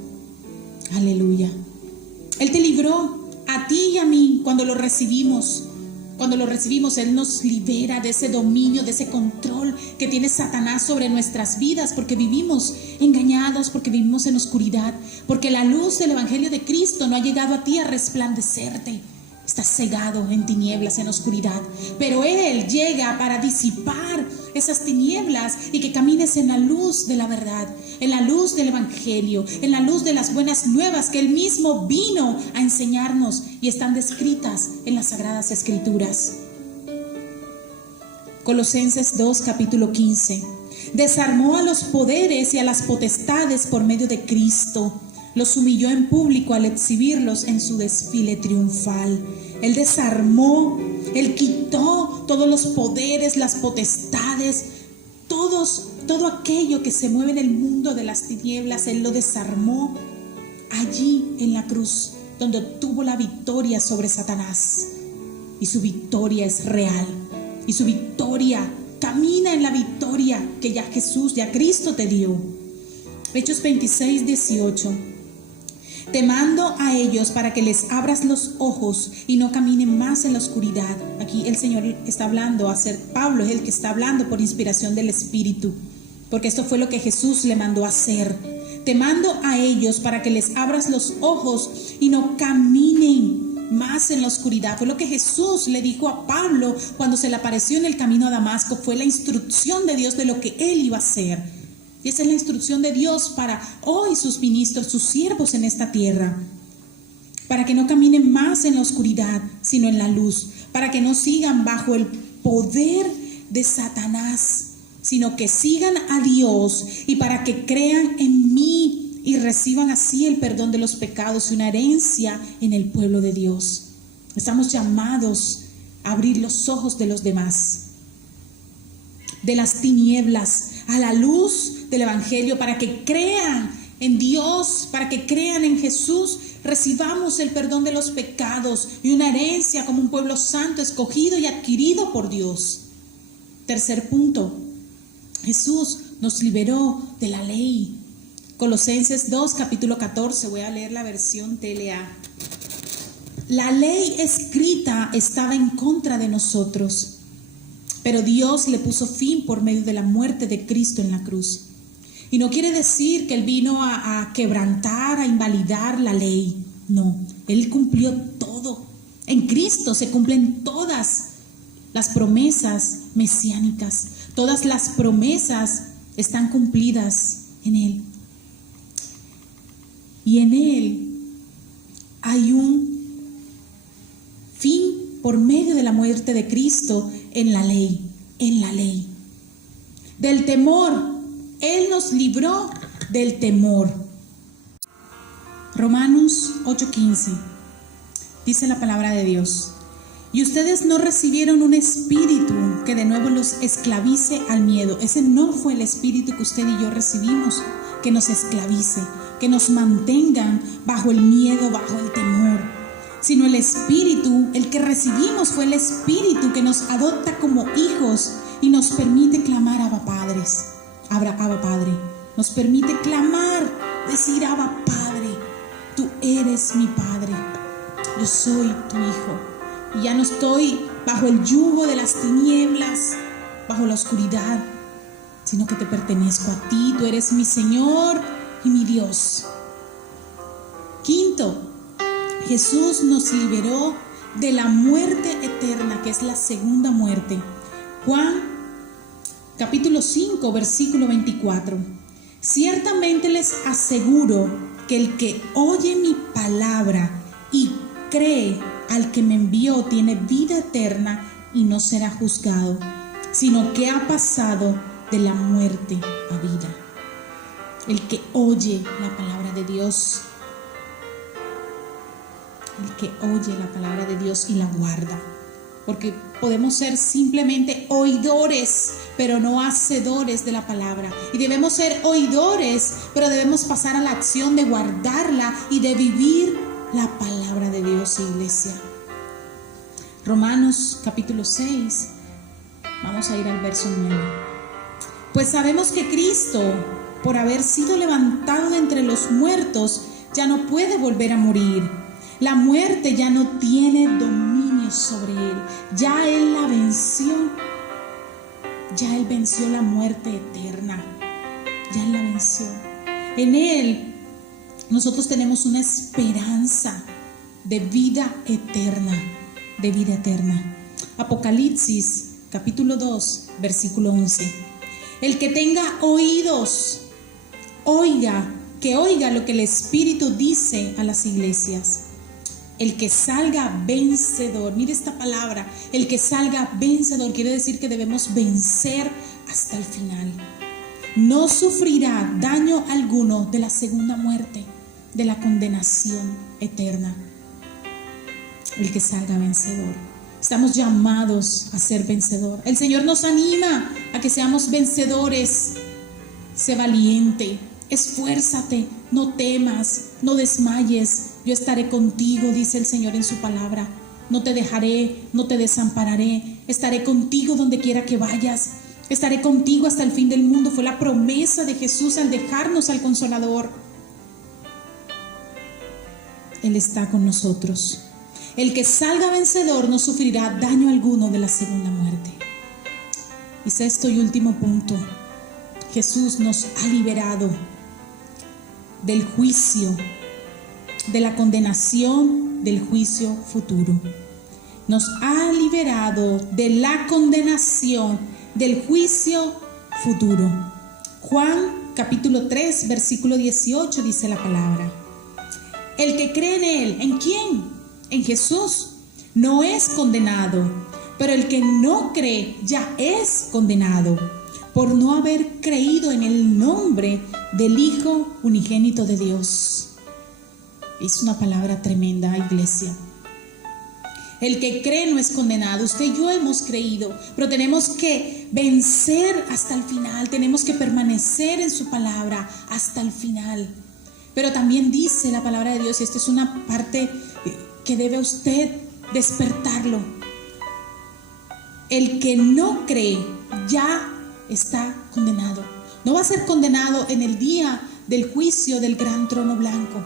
Aleluya. Él te libró a ti y a mí cuando lo recibimos. Cuando lo recibimos, Él nos libera de ese dominio, de ese control que tiene Satanás sobre nuestras vidas, porque vivimos engañados, porque vivimos en oscuridad, porque la luz del Evangelio de Cristo no ha llegado a ti a resplandecerte. Estás cegado en tinieblas, en oscuridad, pero Él llega para disipar esas tinieblas y que camines en la luz de la verdad, en la luz del Evangelio, en la luz de las buenas nuevas que Él mismo vino a enseñarnos y están descritas en las Sagradas Escrituras. Colosenses 2, capítulo 15. Desarmó a los poderes y a las potestades por medio de Cristo. Los humilló en público al exhibirlos en su desfile triunfal. Él desarmó, Él quitó todos los poderes, las potestades, todo aquello que se mueve en el mundo de las tinieblas. Él lo desarmó allí en la cruz, donde obtuvo la victoria sobre Satanás. Y su victoria es real. Y su victoria, camina en la victoria que ya Jesús, ya Cristo te dio. Hechos 26, 18. Te mando a ellos para que les abras los ojos y no caminen más en la oscuridad. Aquí el Señor está hablando, Pablo es el que está hablando por inspiración del Espíritu, porque esto fue lo que Jesús le mandó a hacer. Te mando a ellos para que les abras los ojos y no caminen más en la oscuridad. Fue lo que Jesús le dijo a Pablo cuando se le apareció en el camino a Damasco. Fue la instrucción de Dios de lo que él iba a hacer. Y esa es la instrucción de Dios para hoy sus ministros, sus siervos en esta tierra. Para que no caminen más en la oscuridad, sino en la luz. Para que no sigan bajo el poder de Satanás, sino que sigan a Dios. Y para que crean en mí y reciban así el perdón de los pecados y una herencia en el pueblo de Dios. Estamos llamados a abrir los ojos de los demás, de las tinieblas, a la luz del Evangelio, para que crean en Dios, para que crean en Jesús, recibamos el perdón de los pecados y una herencia como un pueblo santo, escogido y adquirido por Dios. Tercer punto, Jesús nos liberó de la ley. Colosenses 2, capítulo 14, voy a leer la versión TLA. La ley escrita estaba en contra de nosotros, pero Dios le puso fin por medio de la muerte de Cristo en la cruz. Y no quiere decir que Él vino a quebrantar, a invalidar la ley. No, Él cumplió todo. En Cristo se cumplen todas las promesas mesiánicas. Todas las promesas están cumplidas en Él. Y en Él hay un fin por medio de la muerte de Cristo en la ley, Del temor, Él nos libró del temor. Romanos 8:15, dice la palabra de Dios: y ustedes no recibieron un espíritu que de nuevo los esclavice al miedo. Ese no fue el espíritu que usted y yo recibimos, que nos esclavice, que nos mantengan bajo el miedo, bajo el temor, sino el espíritu, el que recibimos fue el espíritu que nos adopta como hijos y nos permite clamar Abba Padre. Nos permite clamar, decir Abba Padre, tú eres mi Padre, yo soy tu hijo. Y ya no estoy bajo el yugo de las tinieblas, bajo la oscuridad, sino que te pertenezco a ti. Tú eres mi Señor y mi Dios. Quinto, Jesús nos liberó de la muerte eterna, que es la segunda muerte. Juan capítulo 5, versículo 24. Ciertamente les aseguro que el que oye mi palabra y cree al que me envió tiene vida eterna y no será juzgado, sino que ha pasado de la muerte a vida. El que oye la palabra de Dios, el que oye la palabra de Dios y la guarda. Porque podemos ser simplemente oidores, pero no hacedores de la palabra. Y debemos ser oidores, pero debemos pasar a la acción de guardarla y de vivir la palabra de Dios, iglesia. Romanos capítulo 6, vamos a ir al verso 9. Pues sabemos que Cristo, por haber sido levantado de entre los muertos, ya no puede volver a morir. La muerte ya no tiene dominio sobre él. Ya él la venció. Ya él venció la muerte eterna. Ya él la venció. En él nosotros tenemos una esperanza de vida eterna. De vida eterna. Apocalipsis capítulo 2, versículo 11. El que tenga oídos, que oiga lo que el Espíritu dice a las iglesias. El que salga vencedor, mire esta palabra, el que salga vencedor quiere decir que debemos vencer hasta el final. No sufrirá daño alguno de la segunda muerte, de la condenación eterna. El que salga vencedor. Estamos llamados a ser vencedor. El Señor nos anima a que seamos vencedores. Sé valiente, esfuérzate, no temas, no desmayes. Yo estaré contigo, dice el Señor en su palabra. No te dejaré, no te desampararé. Estaré contigo donde quiera que vayas. Estaré contigo hasta el fin del mundo. Fue la promesa de Jesús al dejarnos al Consolador. Él está con nosotros. El que salga vencedor no sufrirá daño alguno de la segunda muerte. Y sexto y último punto. Jesús nos ha liberado del juicio, de la condenación, del juicio futuro. Nos ha liberado de la condenación, del juicio futuro. Juan capítulo 3, versículo 18 dice la palabra. El que cree en Él, ¿en quién? En Jesús, no es condenado, pero el que no cree ya es condenado por no haber creído en el nombre del Hijo unigénito de Dios. Es una palabra tremenda, iglesia. El que cree no es condenado. Usted y yo hemos creído, pero tenemos que vencer hasta el final. Tenemos que permanecer en su palabra hasta el final. Pero también dice la palabra de Dios, y esta es una parte que debe usted despertarlo. El que no cree ya está condenado. No va a ser condenado en el día del juicio del gran trono blanco.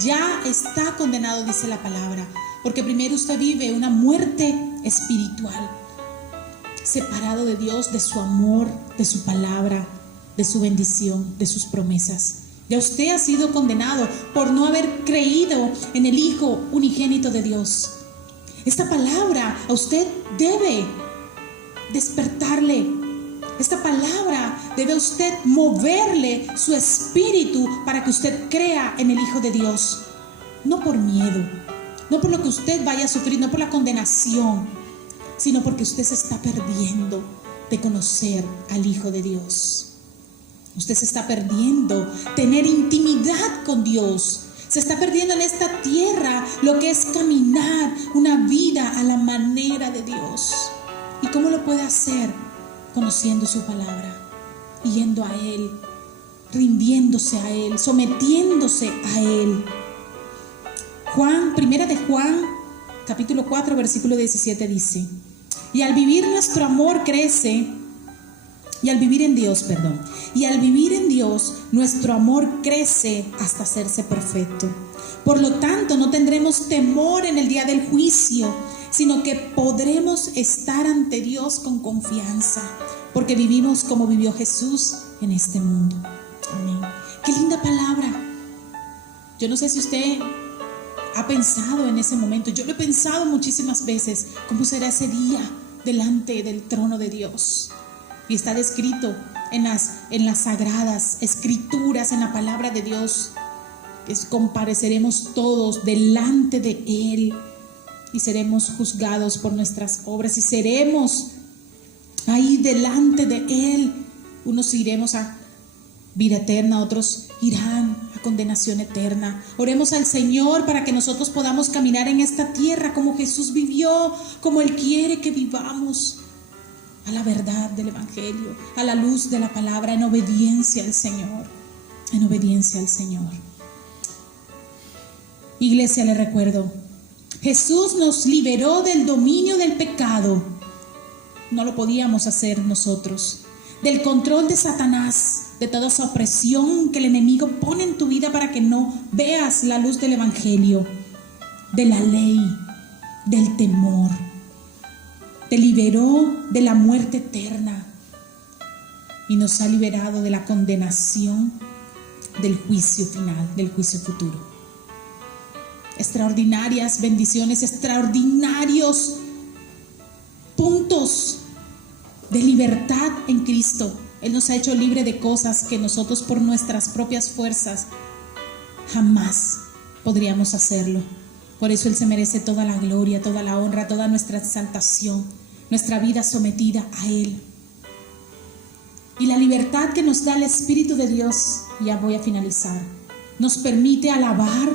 Ya está condenado, dice la palabra, porque primero usted vive una muerte espiritual, separado de Dios, de su amor, de su palabra, de su bendición, de sus promesas. Ya usted ha sido condenado por no haber creído en el Hijo unigénito de Dios. Esta palabra a usted debe despertarle. Esta palabra debe a usted moverle su espíritu para que usted crea en el Hijo de Dios. No por miedo, no por lo que usted vaya a sufrir, no por la condenación, sino porque usted se está perdiendo de conocer al Hijo de Dios. Usted se está perdiendo tener intimidad con Dios. Se está perdiendo en esta tierra lo que es caminar una vida a la manera de Dios. ¿Y cómo lo puede hacer? Conociendo su palabra, yendo a Él, rindiéndose a Él, sometiéndose a Él. Primera de Juan, capítulo 4, versículo 17 dice: y al vivir nuestro amor crece, y al vivir en Dios, nuestro amor crece hasta hacerse perfecto. Por lo tanto, no tendremos temor en el día del juicio, sino que podremos estar ante Dios con confianza, porque vivimos como vivió Jesús en este mundo. Amén. Qué linda palabra. Yo no sé si usted ha pensado en ese momento. Yo lo he pensado muchísimas veces. ¿Cómo será ese día delante del trono de Dios? Y está descrito en las sagradas escrituras, en la palabra de Dios, compareceremos todos delante de Él y seremos juzgados por nuestras obras y seremos ahí delante de Él. Unos iremos a vida eterna, otros irán a condenación eterna. Oremos al Señor para que nosotros podamos caminar en esta tierra como Jesús vivió, como Él quiere que vivamos, a la verdad del Evangelio, a la luz de la palabra, en obediencia al Señor, en obediencia al Señor. Iglesia, le recuerdo, Jesús nos liberó del dominio del pecado. No lo podíamos hacer nosotros. Del control de Satanás, de toda esa opresión que el enemigo pone en tu vida para que no veas la luz del Evangelio, de la ley, del temor. Te liberó de la muerte eterna y nos ha liberado de la condenación del juicio final, del juicio futuro. Extraordinarias bendiciones, extraordinarios puntos de libertad en Cristo. Él nos ha hecho libre de cosas que nosotros por nuestras propias fuerzas jamás podríamos hacerlo. Por eso Él se merece toda la gloria, toda la honra, toda nuestra exaltación, nuestra vida sometida a Él. Y la libertad que nos da el Espíritu de Dios, ya voy a finalizar, nos permite alabar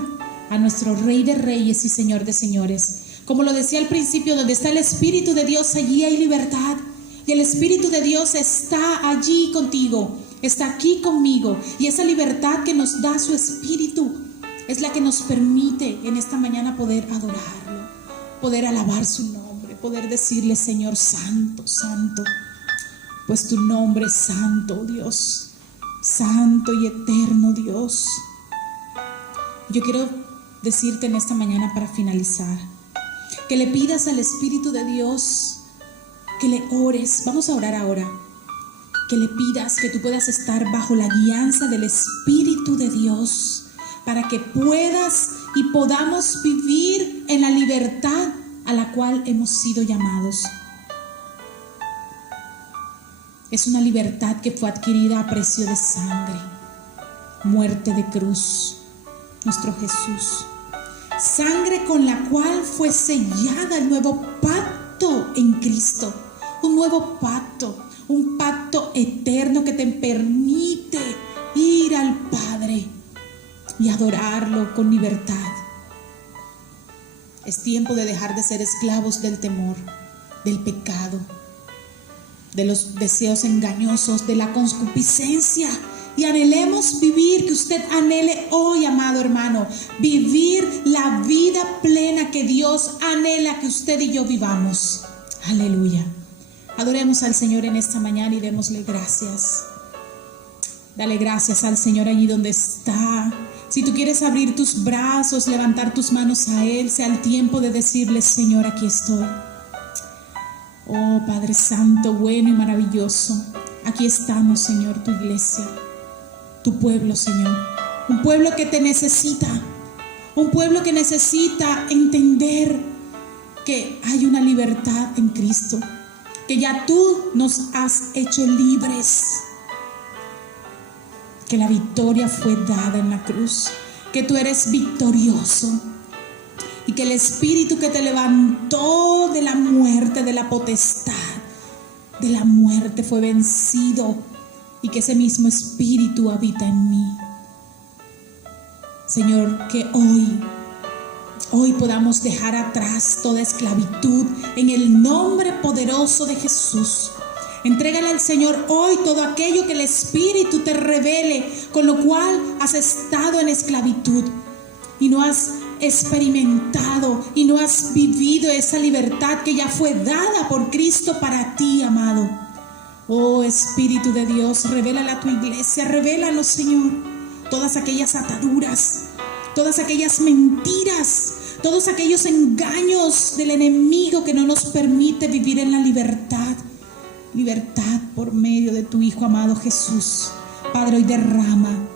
a nuestro Rey de Reyes y Señor de Señores. Como lo decía al principio, donde está el Espíritu de Dios, allí hay libertad. Y el Espíritu de Dios está allí contigo, está aquí conmigo. Y esa libertad que nos da su Espíritu es la que nos permite en esta mañana poder adorarlo, poder alabar su nombre, poder decirle: Señor, santo, santo, pues tu nombre es santo, Dios, santo y eterno Dios. Yo quiero decirte en esta mañana, para finalizar, que le pidas al Espíritu de Dios, que le ores. Vamos a orar ahora. Que le pidas que tú puedas estar bajo la guianza del Espíritu de Dios, para que puedas y podamos vivir en la libertad a la cual hemos sido llamados. Es una libertad que fue adquirida a precio de sangre, muerte de cruz, nuestro Jesús. Sangre con la cual fue sellada el nuevo pacto en Cristo. Un nuevo pacto, un pacto eterno que te permite ir al Padre y adorarlo con libertad. Es tiempo de dejar de ser esclavos del temor, del pecado, de los deseos engañosos, de la concupiscencia. Y anhelemos vivir, que usted anhele hoy, amado hermano, vivir la vida plena que Dios anhela que usted y yo vivamos. Aleluya. Adoremos al Señor en esta mañana y démosle gracias. Dale gracias al Señor allí donde está. Si tú quieres abrir tus brazos, levantar tus manos a Él, sea el tiempo de decirle: Señor, aquí estoy. Oh Padre Santo, bueno y maravilloso, aquí estamos, Señor, tu iglesia, tu pueblo, Señor, un pueblo que te necesita, un pueblo que necesita entender que hay una libertad en Cristo, que ya tú nos has hecho libres, que la victoria fue dada en la cruz, que tú eres victorioso y que el Espíritu que te levantó de la muerte, de la potestad, de la muerte, fue vencido, y que ese mismo Espíritu habita en mí. Señor, que hoy podamos dejar atrás toda esclavitud en el nombre poderoso de Jesús. Entrégale al Señor hoy todo aquello que el Espíritu te revele, con lo cual has estado en esclavitud y no has experimentado y no has vivido esa libertad que ya fue dada por Cristo para ti, amado. Oh Espíritu de Dios, revélale a tu iglesia, revélanos, Señor, todas aquellas ataduras, todas aquellas mentiras, todos aquellos engaños del enemigo que no nos permite vivir en la libertad. Libertad por medio de tu Hijo amado Jesús. Padre, hoy derrama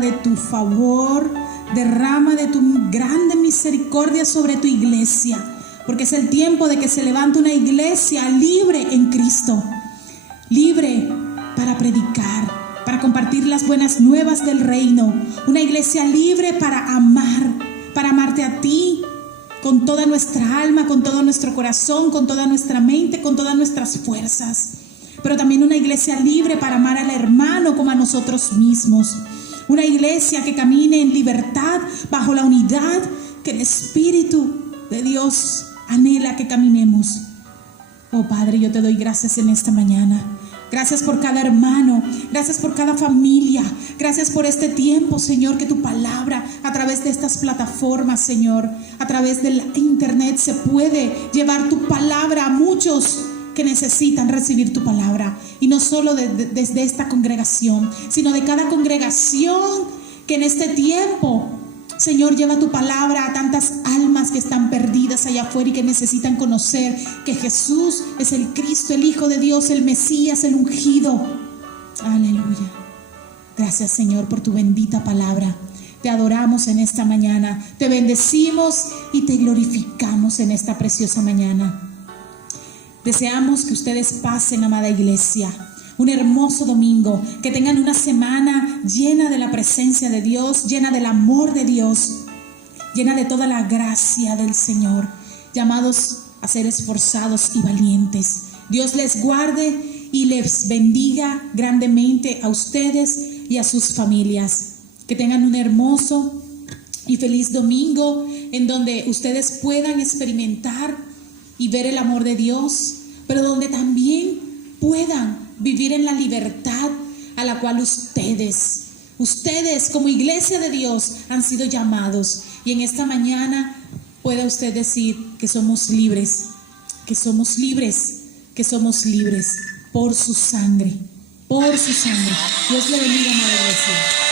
de tu favor, derrama de tu grande misericordia sobre tu iglesia, porque es el tiempo de que se levante una iglesia libre en Cristo, libre para predicar, para para compartir las buenas nuevas del reino. Una iglesia libre para amarte a ti con toda nuestra alma, con todo nuestro corazón, con toda nuestra mente, con todas nuestras fuerzas. Pero también una iglesia libre para amar al hermano como a nosotros mismos. Una iglesia que camine en libertad bajo la unidad que el Espíritu de Dios anhela que caminemos. Oh Padre, yo te doy gracias en esta mañana. Gracias por cada hermano, gracias por cada familia, gracias por este tiempo, Señor, que tu palabra a través de estas plataformas, Señor, a través del internet se puede llevar tu palabra a muchos que necesitan recibir tu palabra. Y no solo desde esta congregación, sino de cada congregación que en este tiempo, Señor, lleva tu palabra a tantas almas que están perdidas allá afuera y que necesitan conocer que Jesús es el Cristo, el Hijo de Dios, el Mesías, el ungido. Aleluya. Gracias, Señor, por tu bendita palabra. Te adoramos en esta mañana, te bendecimos y te glorificamos en esta preciosa mañana. Deseamos que ustedes pasen, amada iglesia, un hermoso domingo, que tengan una semana llena de la presencia de Dios, llena del amor de Dios, llena de toda la gracia del Señor, llamados a ser esforzados y valientes. Dios les guarde y les bendiga grandemente a ustedes y a sus familias. Que tengan un hermoso y feliz domingo en donde ustedes puedan experimentar y ver el amor de Dios, pero donde también puedan vivir en la libertad a la cual ustedes como iglesia de Dios han sido llamados. Y en esta mañana pueda usted decir que somos libres, que somos libres, que somos libres por su sangre, por su sangre. Dios le bendiga, amada iglesia.